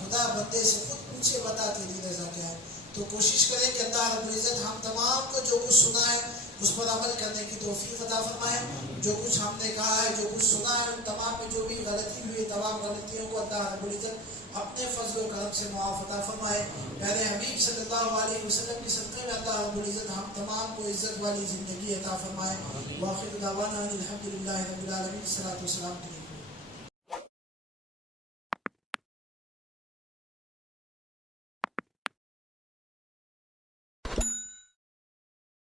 خدا بندے سے خود پوچھے بتا تیری رضا کیا ہے. تو کوشش کریں کہ اللہ رب العزت ہم تمام کو جو کچھ سنا ہے اس پر عمل کرنے کی توفیق عطا فرمائے. جو کچھ ہم نے کہا ہے، جو کچھ سنا ہے، ان تمام میں جو بھی غلطی ہوئی، تمام غلطیوں کو اللہ رب العزت اپنے فضل و کرم سے معاف عطا فرمائے. پیارے حبیب صلی اللہ علیہ وسلم کی صدقے میں اللہ رب العزت ہم تمام کو عزت والی زندگی عطا فرمائے. واخر دعوانا الحمدللہ رب العالمین. صلاۃ و سلام